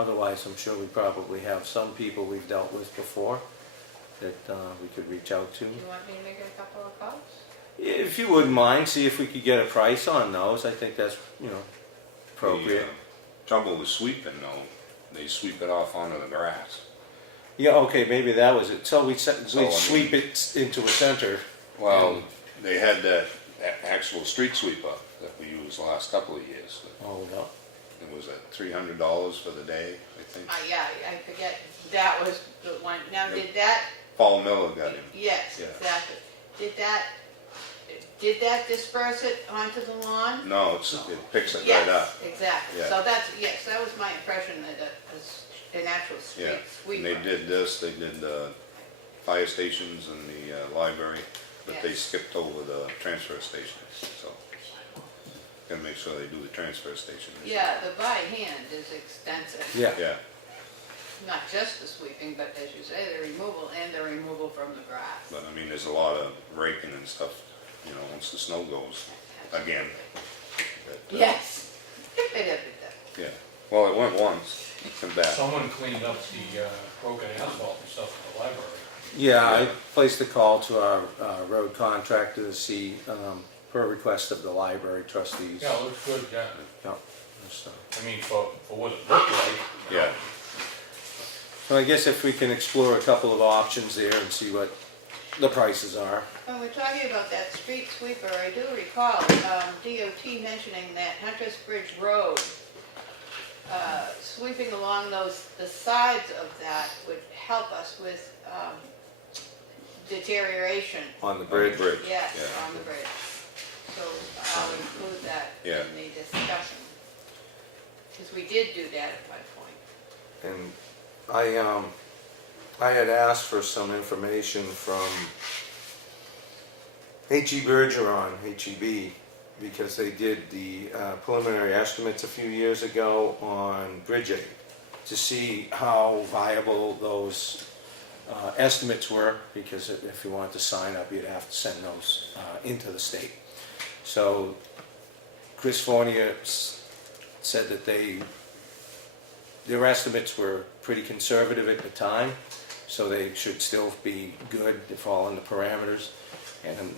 otherwise I'm sure we probably have some people we've dealt with before that we could reach out to. Do you want me to make a couple of calls? If you wouldn't mind, see if we could get a price on those. I think that's, appropriate. The trouble with sweeping though, they sweep it off onto the grass. Yeah, okay, maybe that was it. So we'd I mean- sweep it into a center. Well, they had that actual street sweeper that we used the last couple of years. Oh, no. It was at $300 for the day, I think. Yeah, I forget, that was the one, now did that, Paul Miller got him. yes, Yeah. exactly. Did that disperse it onto the lawn? No, it picks it Yes, right up. exactly. Yeah. So that's, yes, that was my impression that it was an actual Yeah, street sweeper. and they did this, they did the fire stations and the library, but they Yes. skipped over the transfer stations, so. Gotta make sure they do the transfer station. Yeah, the by hand is extensive. Yeah. Yeah, Not just the sweeping, but as you say, the removal and the removal from the grass. but I mean, there's a lot of raking and stuff, once the snow goes again. But, Yes. It did. Yeah, well, it went once, and back. Someone cleaned up the broken asphalt and stuff at the library. Yeah, I placed a call to our road contractor to see, per request of the library trustees. Yeah, it looks good, yeah. Yeah, so. I mean, for what it looked like. Yeah. So I guess if we can explore a couple of options there and see what the prices are. When we're talking about that street sweeper, I do recall DOT mentioning that Hunter's Bridge Road, sweeping along the sides of that would help us with deterioration. On the bridge? Yes, Yeah. on the bridge. So I'll include that Yeah. in the discussion. Because we did do that at one point. And I had asked for some information from H.E. Bergeron, HEB, because they did the preliminary estimates a few years ago on bridge aid to see how viable those estimates were, because if you wanted to sign up, you'd have to send those into the state. So Chris Fournier said that their estimates were pretty conservative at the time, so they should still be good to fall in the parameters. And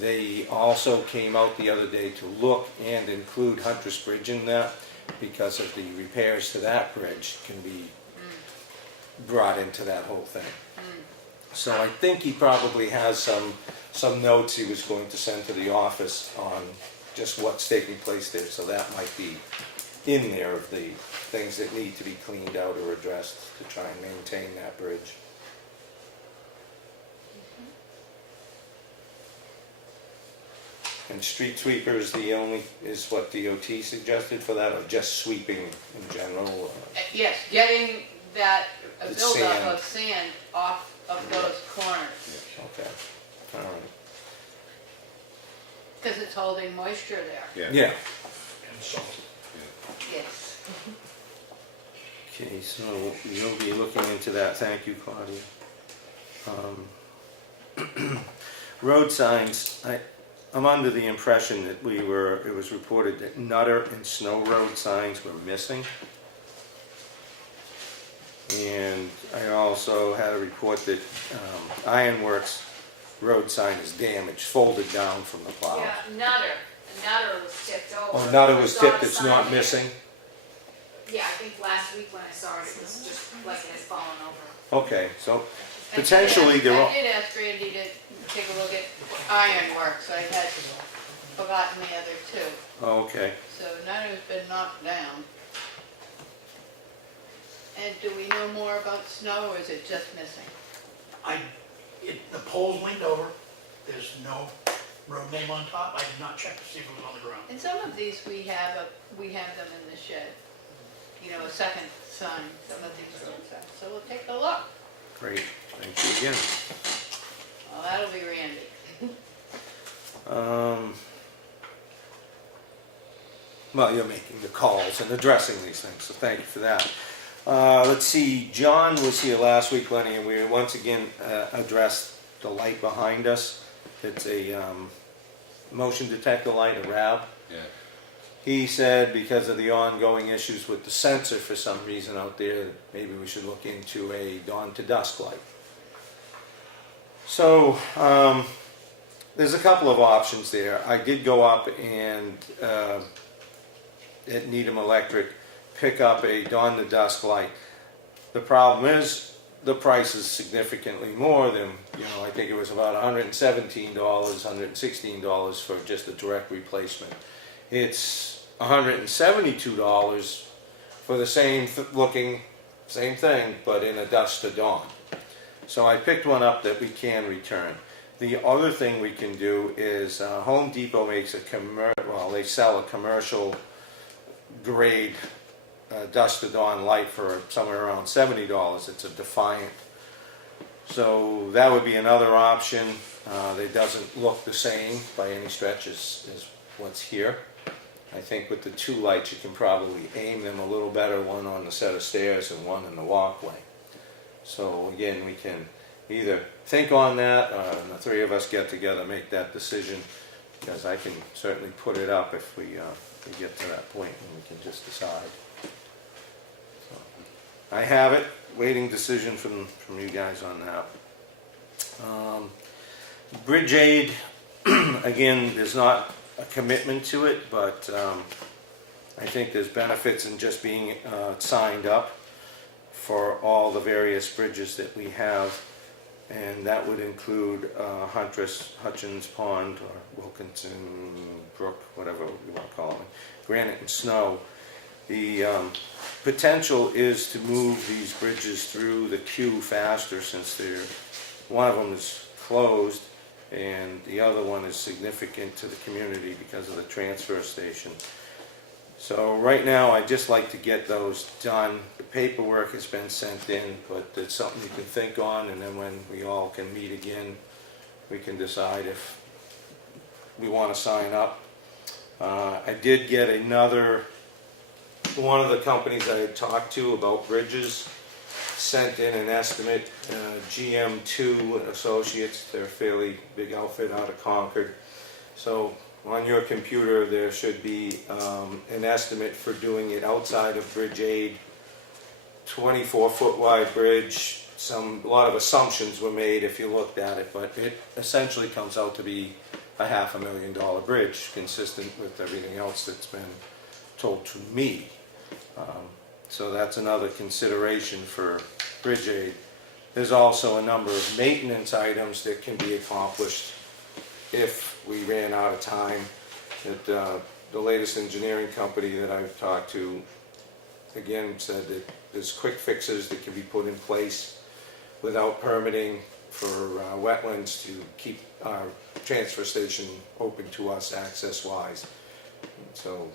they also came out the other day to look and include Hunter's Bridge in that, because of the repairs to that bridge can be brought into that whole thing. So I think he probably has some notes he was going to send to the office on just what's taking place there, so that might be in there of the things that need to be cleaned out or addressed to try and maintain that bridge. And street sweeper is what DOT suggested for that, or just sweeping in general? Yes, getting that The buildup sand. of sand off of those corners. Okay, all right. Because it's holding moisture there. Yeah, And so, Yes. okay, so you'll be looking into that, thank you, Claudia. Road signs, I'm under the impression that it was reported that Nutter and Snow Road signs were missing. And I also had a report that Ironworks road sign is damaged, folded down from the plow. Yeah, Nutter was tipped over. Oh, Nutter was I saw tipped, the it's sign not there. missing? Yeah, I think last week when I saw it, it was just like it had fallen over. Okay, so potentially they're all, I did ask Randy to take a look at Ironworks. I had forgotten the other two. oh, okay. So none has been knocked down. And do we know more about snow, or is it just missing? The poles leaned over, there's no road name on top, I did not check to see if it was on the ground. And some of these we have them in the shed. a second sign, some of these road signs, so we'll take a look. Great, thank you again. Well, that'll be Randy. Well, you're making the calls and addressing these things, so thank you for that. Let's see, John was here last week, Lenny, and we once again addressed the light behind us. It's a motion detector light, a RAB. Yeah. He said because of the ongoing issues with the sensor for some reason out there, maybe we should look into a dawn to dusk light. So, there's a couple of options there. I did go up and at Needham Electric pick up a dawn to dusk light. The problem is the price is significantly more than, I think it was about $117, $116 for just a direct replacement. It's $172 for the same thing, but in a dusk to dawn. So I picked one up that we can return. The other thing we can do is Home Depot makes they sell a commercial grade dusk to dawn light for somewhere around $70. It's a Defiant. So that would be another option. It doesn't look the same by any stretch as what's here. I think with the two lights you can probably aim them a little better, one on the set of stairs and one in the walkway. So again, we can either think on that, and the three of us get together, make that decision, because I can certainly put it up if we get to that point and we can just decide. So, I have it, waiting decision from you guys on that. Bridge aid, again, there's not a commitment to it, but I think there's benefits in just being signed up for all the various bridges that we have, and that would include Hutchins Pond, or Wilkinson Brook, whatever you want to call it, Granite and Snow. The potential is to move these bridges through the queue faster, since one of them is closed and the other one is significant to the community because of the transfer station. So right now I'd just like to get those done. The paperwork has been sent in, but it's something you can think on, and then when we all can meet again, we can decide if we want to sign up. I did get one of the companies I had talked to about bridges sent in an estimate, GM2 Associates. They're a fairly big outfit out of Concord. So on your computer there should be an estimate for doing it outside of bridge aid, 24-foot wide bridge. A lot of assumptions were made if you looked at it, but it essentially comes out to be a $500,000 bridge, consistent with everything else that's been told to me. So that's another consideration for bridge aid. There's also a number of maintenance items that can be accomplished if we ran out of time. That the latest engineering company that I've talked to, again, said that there's quick fixes that can be put in place without permitting for wetlands to keep our transfer station open to us access-wise. So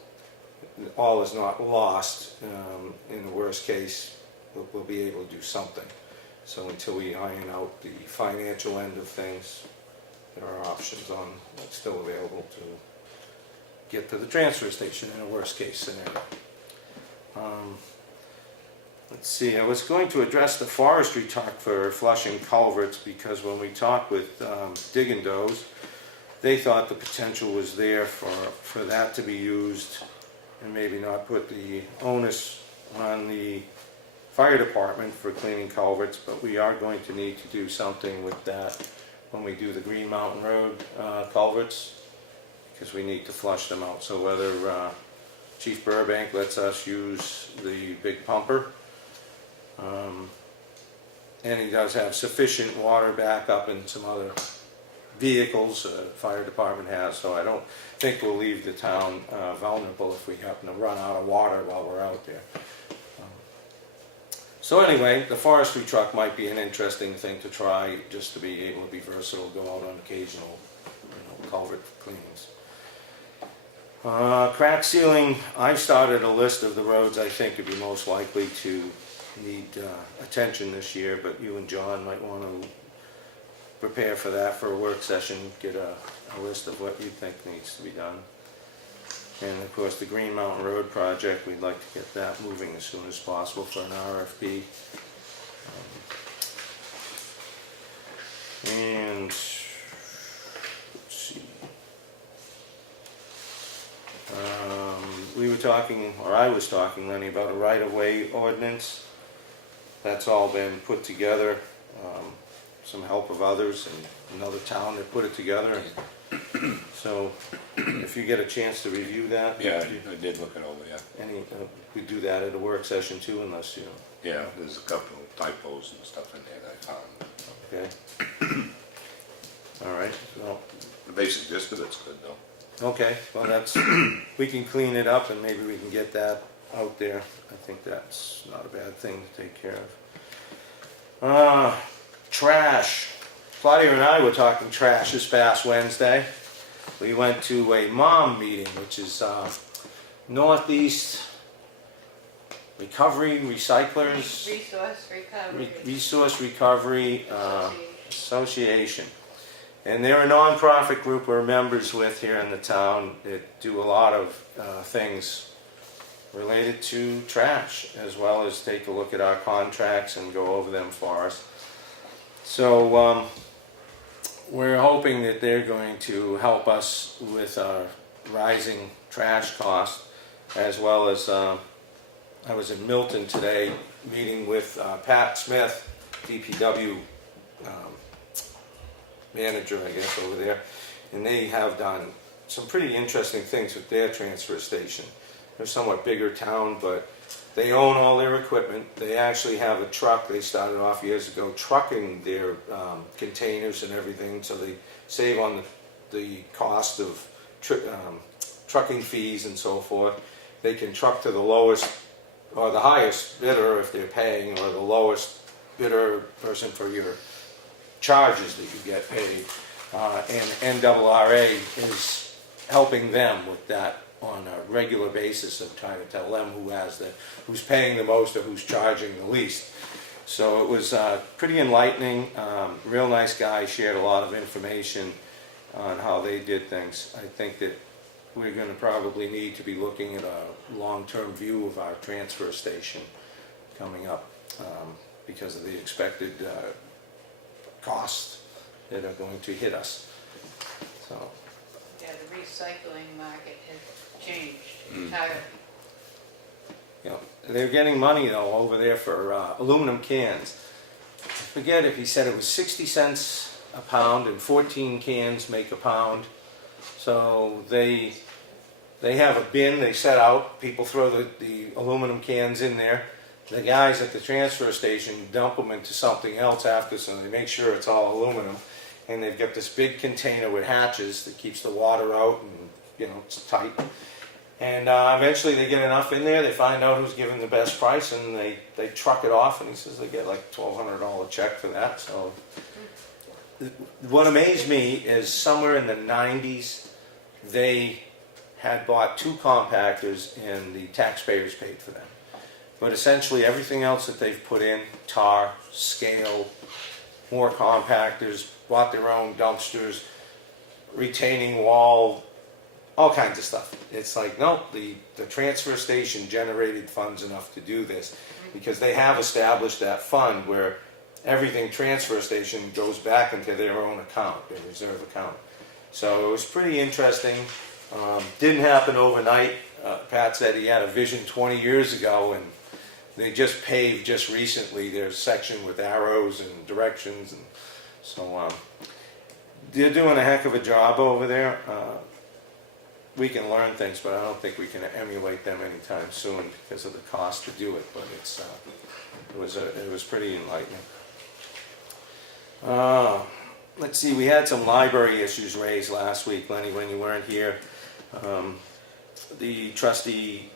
all is not lost. In the worst case, we'll be able to do something. So until we iron out the financial end of things, there are options still available to get to the transfer station in a worst case scenario. Let's see, I was going to address the forestry talk for flushing culverts, because when we talked with Dig and Doze, they thought the potential was there for that to be used, and maybe not put the onus on the fire department for cleaning culverts, but we are going to need to do something with that when we do the Green Mountain Road culverts, because we need to flush them out. So whether Chief Burbank lets us use the big pumper, and he does have sufficient water backup in some other vehicles the fire department has, so I don't think we'll leave the town vulnerable if we happen to run out of water while we're out there. So anyway, the forestry truck might be an interesting thing to try, just to be able to be versatile, go out on occasional culvert cleanings. Crack sealing, I started a list of the roads I think would be most likely to need attention this year, but you and John might want to prepare for that for a work session, get a list of what you think needs to be done. And of course, the Green Mountain Road project, we'd like to get that moving as soon as possible for an RFP. And let's see. We were talking, or I was talking, Lenny, about a right-of-way ordinance. That's all been put together. Some help of others and another town that put it together. So if you get a chance to review that. Yeah, I did look it over, yeah. We do that at a work session too, unless you know. Yeah, there's a couple of typos and stuff in there that I found. Okay. All right. Well, The basic gist of it's good though. okay. Well, that's we can clean it up and maybe we can get that out there. I think that's not a bad thing to take care of. Trash. Claudia and I were talking trash this past Wednesday. We went to a mom meeting, which is Northeast Recovery Recyclers Resource Recovery. Resource Recovery Association. And they're a non-profit group we're members with here in the town that do a lot of things related to trash, as well as take a look at our contracts and go over them for us. So we're hoping that they're going to help us with our rising trash costs, as well as I was in Milton today meeting with Pat Smith, DPW manager, I guess, over there, and they have done some pretty interesting things with their transfer station. They're a somewhat bigger town, but they own all their equipment. They actually have a truck. They started off years ago trucking their containers and everything, so they save on the cost of trucking fees and so forth. They can truck to the lowest or the highest bidder if they're paying, or the lowest bidder person for your charges that you get paid. And NRRA is helping them with that on a regular basis of trying to tell them who's paying the most or who's charging the least. So it was pretty enlightening. Real nice guy, shared a lot of information on how they did things. I think that we're going to probably need to be looking at a long-term view of our transfer station coming up because of the expected costs that are going to hit us. So. Yeah, the recycling market has changed entirely. You know, they're getting money though over there for aluminum cans. I forget if he said it was 60 cents a pound and 14 cans make a pound. So they have a bin they set out. People throw the aluminum cans in there. The guys at the transfer station dump them into something else after, so they make sure it's all aluminum. And they've got this big container with hatches that keeps the water out, and it's tight. And eventually they get enough in there, they find out who's giving the best price, and they truck it off, and he says they get like $1,200 check for that. So what amazed me is somewhere in the 90s, they had bought 2 compactors and the taxpayers paid for them. But essentially everything else that they've put in, tar, scale, more compactors, bought their own dumpsters, retaining wall, all kinds of stuff. It's like, no, the transfer station generated funds enough to do this because they have established that fund where everything transfer station goes back into their own account, their reserve account. So it was pretty interesting. Didn't happen overnight. Pat said he had a vision 20 years ago, and they just paved just recently their section with arrows and directions, and so they're doing a heck of a job over there. We can learn things, but I don't think we can emulate them anytime soon because of the cost to do it. But it was pretty enlightening. Let's see, we had some library issues raised last week, Lenny, when you weren't here. The trustee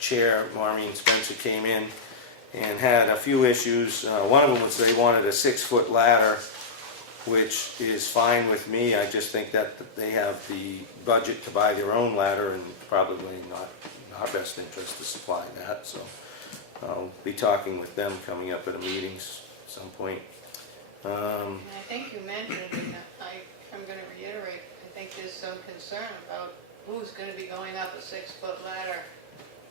chair, Maureen Spencer, came in and had a few issues. One of them was they wanted a 6-foot ladder which is fine with me. I just think that they have the budget to buy their own ladder, and probably not in our best interest to supply that, so I'll be talking with them coming up at a meeting at some point. And I think you mentioned it, and I'm gonna reiterate, I think there's some concern about who's gonna be going up a 6-foot ladder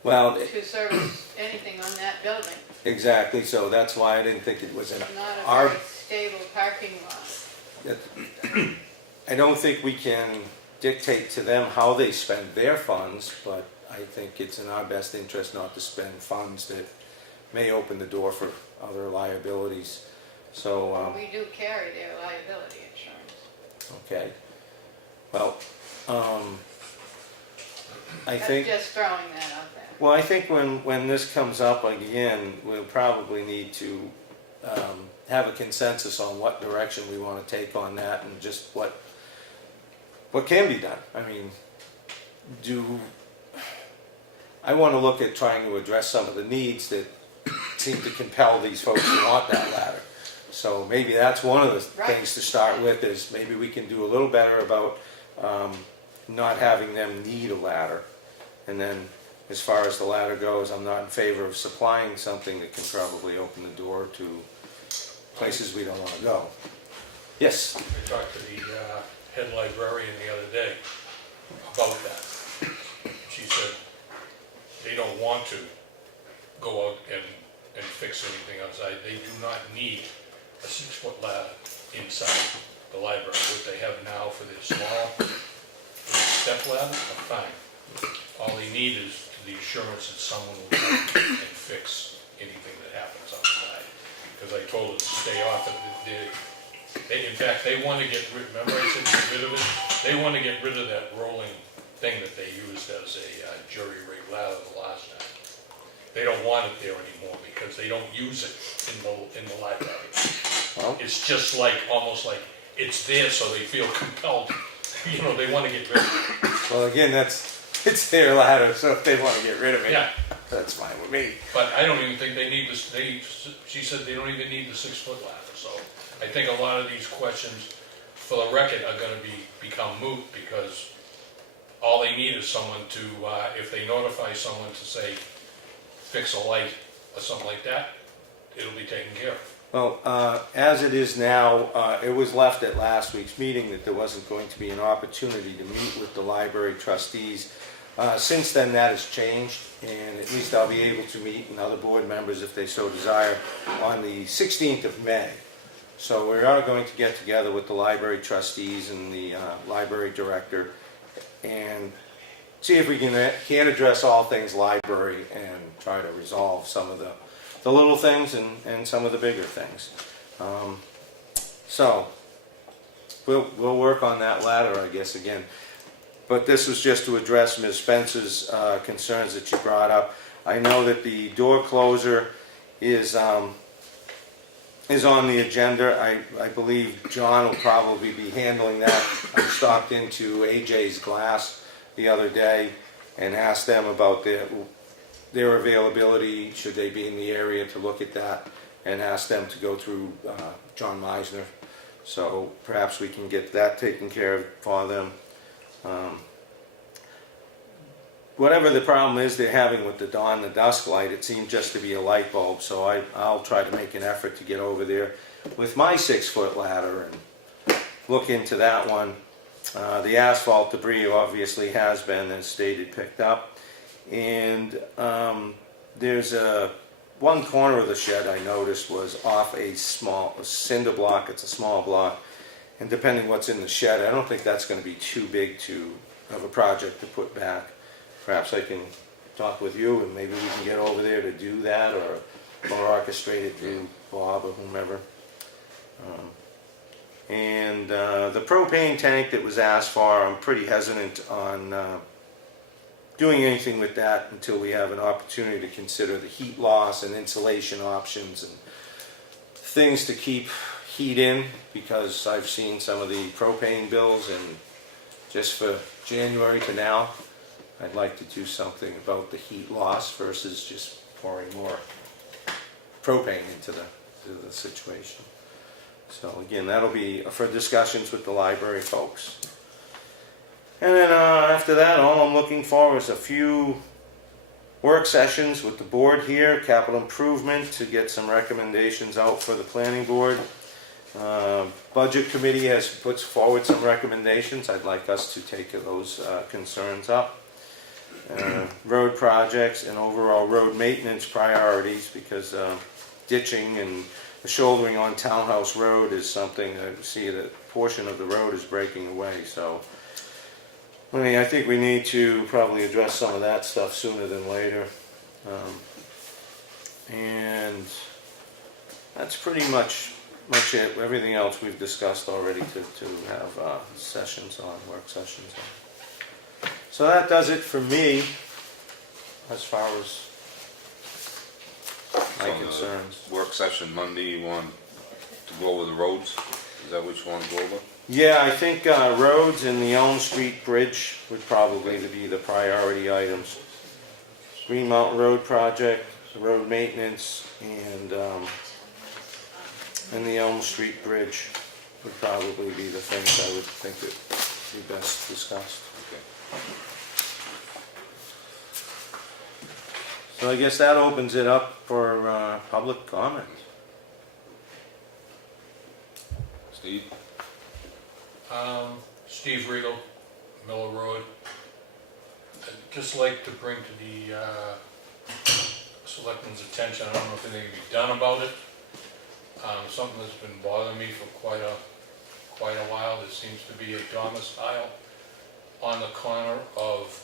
Well, to service anything on that building. exactly, so that's why I didn't think it was in It's not a our, very stable parking lot. I don't think we can dictate to them how they spend their funds, but I think it's in our best interest not to spend funds that may open the door for other liabilities. So, We do carry their liability insurance. okay. Well, I That's think, just throwing that out there. well, I think when this comes up again, we'll probably need to have a consensus on what direction we want to take on that, and just what can be done. I mean, I want to look at trying to address some of the needs that seem to compel these folks to want that ladder. So maybe that's one of the things to start with, is maybe we can do a little better about not having them need a ladder. And then as far as the ladder goes, I'm not in favor of supplying something that can probably open the door to places we don't want to go. Yes? I talked to the head librarian the other day about that. She said they don't want to go out and fix anything outside. They do not need a 6-foot ladder inside the library. What they have now for their small step ladder are fine. All they need is the assurance that someone will come and fix anything that happens outside. Because I told her to stay off of it. In fact, they want to get rid, remember I said get rid of it? They want to get rid of that rolling thing that they used as a jury rig ladder the last time. They don't want it there anymore because they don't use it in the library. Well, It's just like, almost like it's there so they feel compelled, you know, they want to get rid of it. well, again, it's their ladder, so if they want to get rid of it, Yeah, that's fine with me. but I don't even think they need this, she said they don't even need the 6-foot ladder, so I think a lot of these questions, for the record, are gonna become moot, because all they need is someone to, if they notify someone to say, fix a light or something like that, it'll be taken care of. Well, as it is now, it was left at last week's meeting that there wasn't going to be an opportunity to meet with the library trustees. Since then, that has changed, and at least I'll be able to meet, and other board members, if they so desire, on the 16th of May. So we are going to get together with the library trustees and the library director and see if we can address all things library and try to resolve some of the little things and some of the bigger things. So we'll work on that ladder, I guess, again. But this was just to address Ms. Spencer's concerns that she brought up. I know that the door closer is on the agenda. I believe John will probably be handling that. I stopped into AJ's Glass the other day and asked them about their availability, should they be in the area to look at that, and asked them to go through John Meisner. So perhaps we can get that taken care of for them. Whatever the problem is they're having with the dawn, the dusk light, it seemed just to be a light bulb, so I'll try to make an effort to get over there with my 6-foot ladder and look into that one. The asphalt debris obviously has been, as stated, picked up, and there's one corner of the shed I noticed was off a cinder block. It's a small block, and depending what's in the shed, I don't think that's going to be too big of a project to put back. Perhaps I can talk with you and maybe we can get over there to do that, or orchestrate it through Bob or whomever. And the propane tank that was asked for, I'm pretty hesitant on doing anything with that until we have an opportunity to consider the heat loss and insulation options and things to keep heat in, because I've seen some of the propane bills, and just for January to now, I'd like to do something about the heat loss versus just pouring more propane into the situation. So again, that'll be for discussions with the library folks. And then after that, all I'm looking for is a few work sessions with the board here, capital improvement, to get some recommendations out for the planning board. Budget committee has puts forward some recommendations. I'd like us to take those concerns up. Road projects and overall road maintenance priorities, because ditching and the shouldering on Townhouse Road is something that we see that portion of the road is breaking away. So I think we need to probably address some of that stuff sooner than later. And that's pretty much it. Everything else we've discussed already to have sessions on, work sessions on. So that does it for me as far as my So on the concerns. Work session Monday, you want to go over the roads? Is that what you want to go over? Yeah, I think roads and the Elm Street Bridge would probably be the priority items. Green Mountain Road project, road maintenance, and the Elm Street Bridge would probably be the things I would think that would be best discussed. Okay. So I guess that opens it up for public comment. Steve? Steve Regal, Miller Road. I'd just like to bring to the selectmen's attention, I don't know if anything can be done about it. Something that's been bothering me for quite a while. There seems to be a domicile on the corner of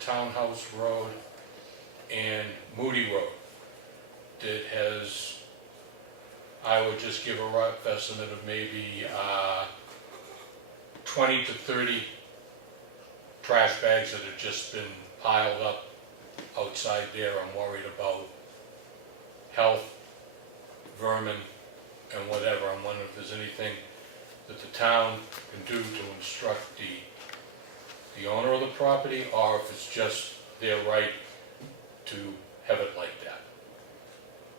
Townhouse Road and Moody Road that has, I would just give a rough estimate of maybe 20 to 30 trash bags that have just been piled up outside there. I'm worried about health, vermin, and whatever. I'm wondering if there's anything that the town can do to instruct the owner of the property, or if it's just their right to have it like that.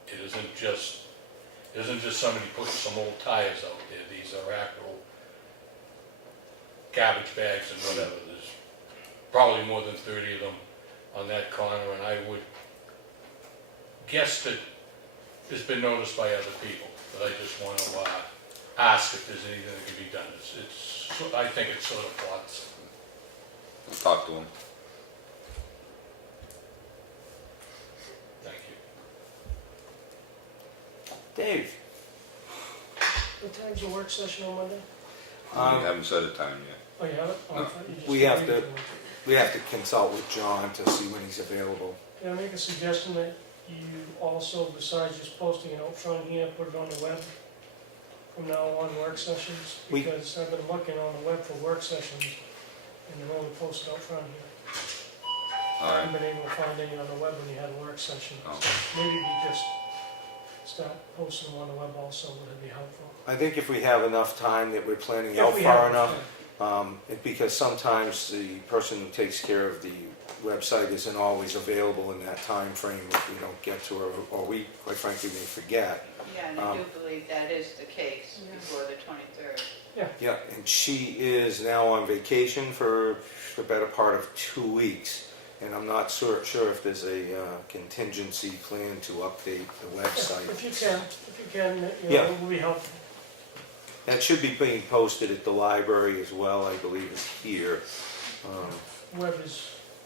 It isn't just somebody putting some old tires out there. These are actual garbage bags and whatever. There's probably more than 30 of them on that corner, and I would guess that it's been noticed by other people. But I just want to ask if there's anything that can be done. I think it's sort of bothersome. Let's talk to him. Thank you. Dave? What time's your work session on Monday? We haven't set a time yet. Oh, you have it? Oh, I No. thought you just We have agreed to- We have to consult with John to see when he's available. Can I make a suggestion that you also, besides just posting it out front here, put it on the web from now on, work sessions? We- Because I've been looking on the web for work sessions, and they're only posted out front here. All I right. haven't been able to find any on the web when you had a work session. Oh. So maybe we just start posting them on the web also, would it be helpful? I think if we have enough time that we're planning If out we far have- enough, because sometimes the person who takes care of the website isn't always available in that time frame if we don't get to her, or we, quite frankly, may forget. Yeah, and I do believe that is the case before the 23rd. Yeah, and she is now on vacation for the better part of 2 weeks, and I'm not sure if there's a contingency plan to update the website. If you can, Yeah. it will be helpful. That should be being posted at the library as well, I believe it's here. Web is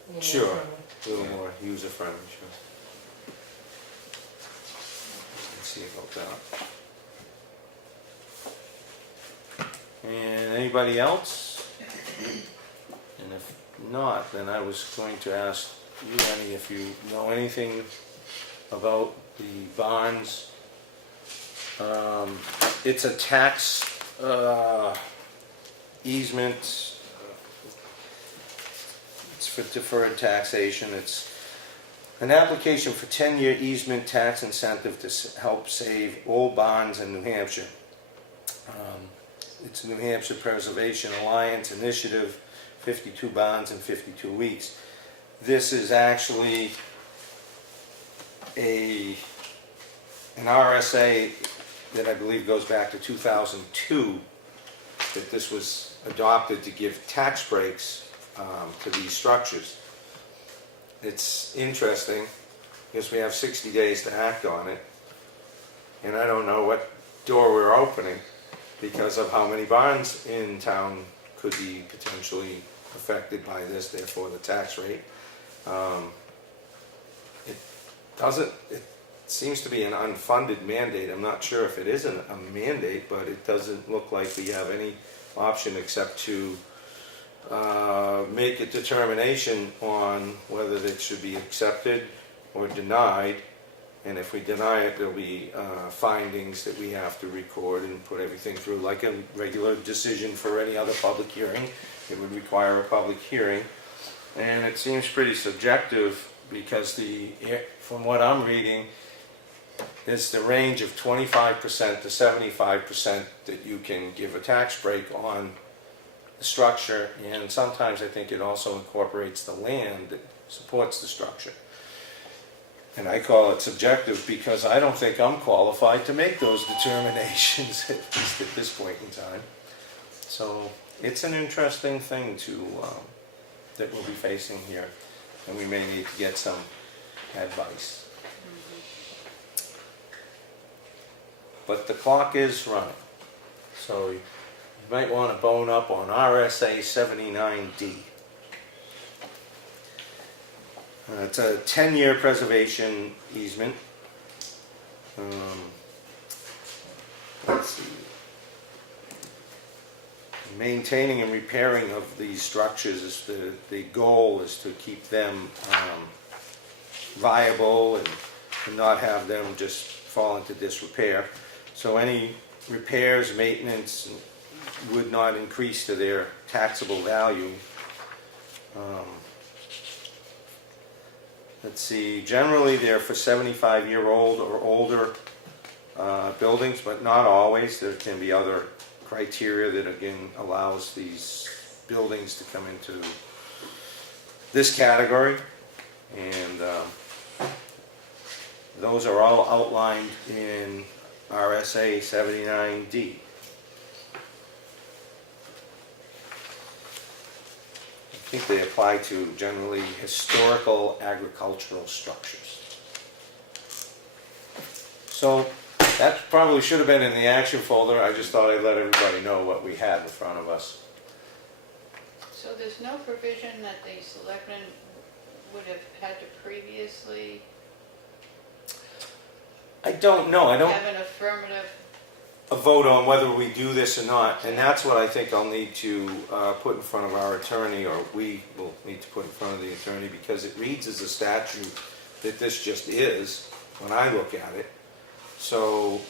a little Sure. more friendly. A little more user-friendly, sure. Let's see about that. And anybody else? And if not, then I was going to ask you, Lenny, if you know anything about the bonds. It's a tax easement. It's for deferred taxation. It's an application for 10-year easement tax incentive to help save old bonds in New Hampshire. It's New Hampshire Preservation Alliance Initiative, 52 bonds in 52 weeks. This is actually an RSA that I believe goes back to 2002, that this was adopted to give tax breaks to these structures. It's interesting, because we have 60 days to act on it, and I don't know what door we're opening because of how many barns in town could be potentially affected by this, therefore the tax rate. It seems to be an unfunded mandate. I'm not sure if it isn't a mandate, but it doesn't look like we have any option except to make a determination on whether it should be accepted or denied. And if we deny it, there'll be findings that we have to record and put everything through like a regular decision for any other public hearing. It would require a public hearing. And it seems pretty subjective because from what I'm reading, is the range of 25% to 75% that you can give a tax break on the structure, and sometimes I think it also incorporates the land that supports the structure. And I call it subjective because I don't think I'm qualified to make those determinations, at least at this point in time. So it's an interesting thing that we'll be facing here, and we may need to get some advice. But the clock is running, so you might want to bone up on RSA 79D. It's a 10-year preservation easement. Let's see. Maintaining and repairing of these structures is the goal is to keep them viable and not have them just fall into disrepair. So any repairs, maintenance would not increase to their taxable value. Let's see, generally they're for 75-year-old or older buildings, but not always. There can be other criteria that again allows these buildings to come into this category, and those are all outlined in RSA 79D. I think they apply to generally historical agricultural structures. So that probably should have been in the action folder. I just thought I'd let everybody know what we had in front of us. So there's no provision that the selectmen would have had to previously I don't know. I don't have an affirmative? a vote on whether we do this or not, and that's what I think I'll need to put in front of our attorney, or we will need to put in front of the attorney, because it reads as a statute that this just is when I look at it. So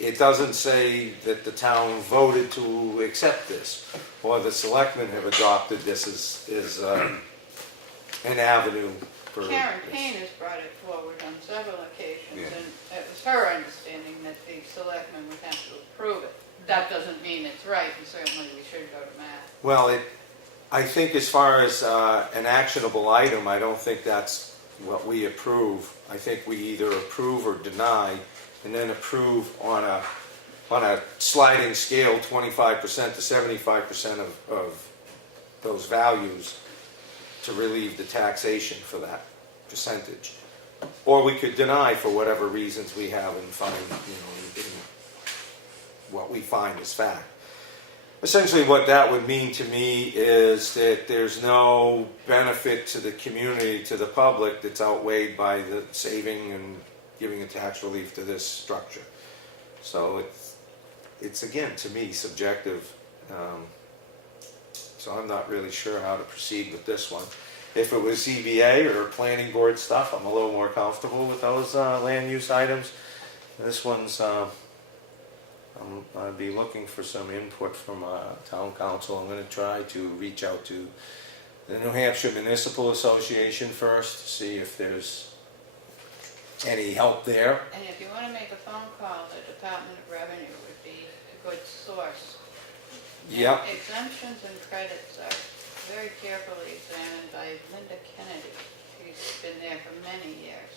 it doesn't say that the town voted to accept this, or the selectmen have adopted this as an avenue for Karen this. Payne has brought it forward on several occasions, Yeah. and it was her understanding that the selectmen would have to approve it. That doesn't mean it's right, and certainly we should go to Matt. Well, I think as far as an actionable item, I don't think that's what we approve. I think we either approve or deny, and then approve on a sliding scale, 25% to 75% of those values to relieve the taxation for that percentage. Or we could deny for whatever reasons we have and find, in what we find is fact. Essentially what that would mean to me is that there's no benefit to the community, to the public, that's outweighed by the saving and giving a tax relief to this structure. So it's again, to me, subjective. So I'm not really sure how to proceed with this one. If it was ZBA or planning board stuff, I'm a little more comfortable with those land use items. This one's, I'd be looking for some input from town council. I'm going to try to reach out to the New Hampshire Municipal Association first to see if there's any help there. And if you want to make a phone call, the Department of Revenue would be a good source. Yep. And exemptions and credits are very carefully examined by Linda Kennedy. She's been there for many years.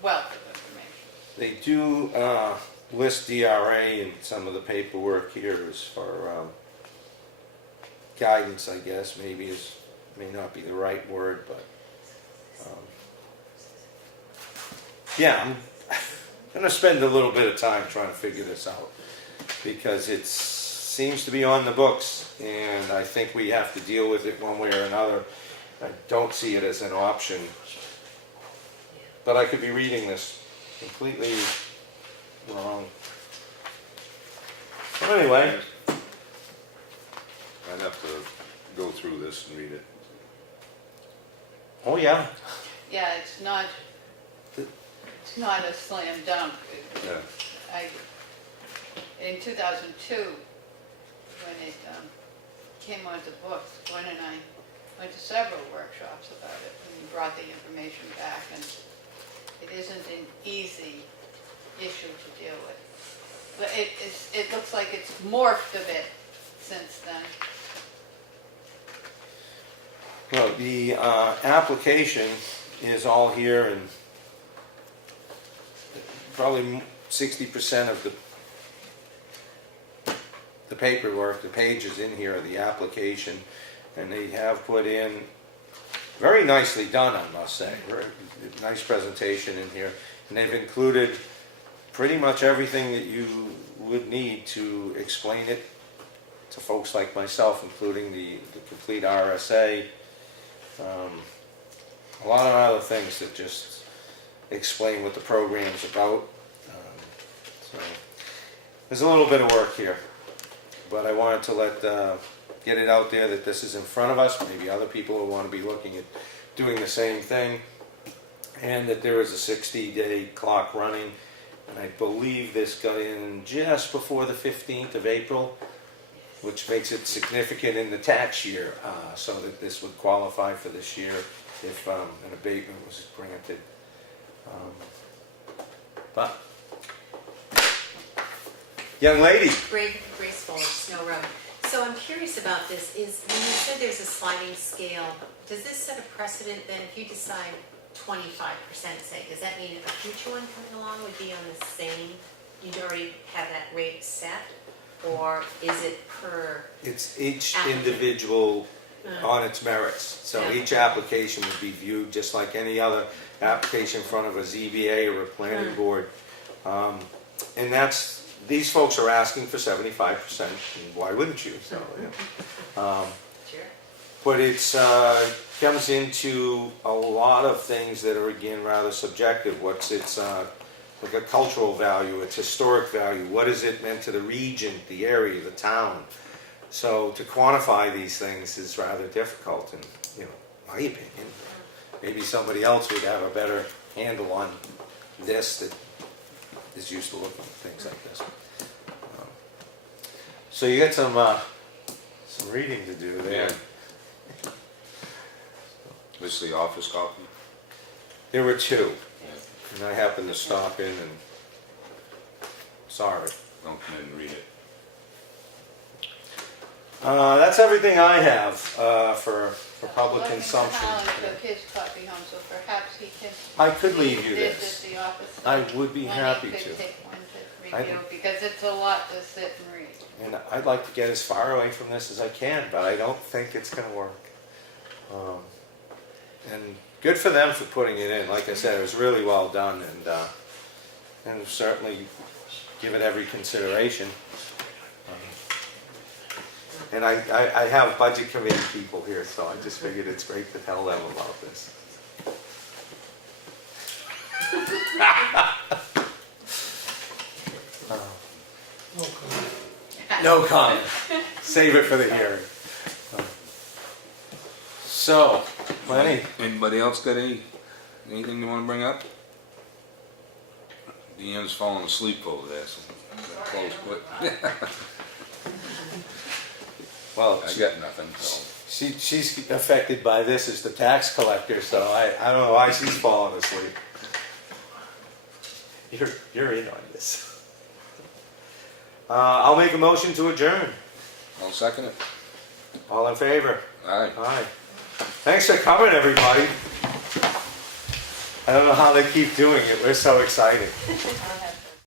Wealth of information. They do list DRA in some of the paperwork here as for guidance, I guess, may not be the right word, but yeah, I'm going to spend a little bit of time trying to figure this out because it seems to be on the books and I think we have to deal with it one way or another. I don't see it as an option, but I could be reading this completely wrong. But anyway, I'd have to go through this and read it. oh yeah, Yeah, it's not a slam dunk. Yeah. In 2002, when it came onto books, Gwen and I went to several workshops about it, and we brought the information back, and it isn't an easy issue to deal with. But it looks like it's morphed a bit since then. well, the application is all here and probably 60% of the paperwork, the pages in here are the application, and they have put in, very nicely done, I must say, very nice presentation in here, and they've included pretty much everything that you would need to explain it to folks like myself, including the complete RSA, a lot of other things that just explain what the program's about. So there's a little bit of work here, but I wanted to get it out there that this is in front of us. Maybe other people will want to be looking at doing the same thing, and that there is a 60-day clock running. And I believe this got in just before the 15th of April, which makes it significant in the tax year, so that this would qualify for this year if an abatement was granted. But, young lady. Grace Fuller, Snow Road. So I'm curious about this, is when you said there's a sliding scale, does this set a precedent then if you decide 25%, say, does that mean a future one coming along would be on the same, you'd already have that rate set? Or is it per? It's each applicant? Individual on its merits. So Yeah. each application would be viewed just like any other application in front of a ZBA or a planning board. And these folks are asking for 75%, and why wouldn't you? So, yeah. Sure. But it's comes into a lot of things that are, again, rather subjective. What's its like a cultural value, its historic value, what is it meant to the region, the area, the town? So to quantify these things is rather difficult, and my opinion, maybe somebody else would have a better handle on this that is used to looking at things like this. So you got some reading to do there. Yeah. This is the office copy? There were two, Yeah. and I happened to stop in and, sorry. Don't come in and read it. That's everything I have for public consumption. Alan took his copy home, so perhaps he can. I could leave you visit this. the office. I would be When happy he to. could take one to I- review, because it's a lot to sit and read. And I'd like to get as far away from this as I can, but I don't think it's going to work. And good for them for putting it in. Like I said, it was really well done, and certainly give it every consideration. And I have budget committee people here, so I just figured it's great to tell them about this. No comment. No comment. Save it for the hearing. So, Lenny, Anybody else got anything you want to bring up? Deanne's falling asleep over there, so close quick. well, I got nothing, so. she's affected by this as the tax collector, so I don't know why she's falling asleep. You're in on this. I'll make a motion to adjourn. I'll second it. All in favor? Aye. Aye. Thanks for coming, everybody. I don't know how they keep doing it, we're so excited. I'll have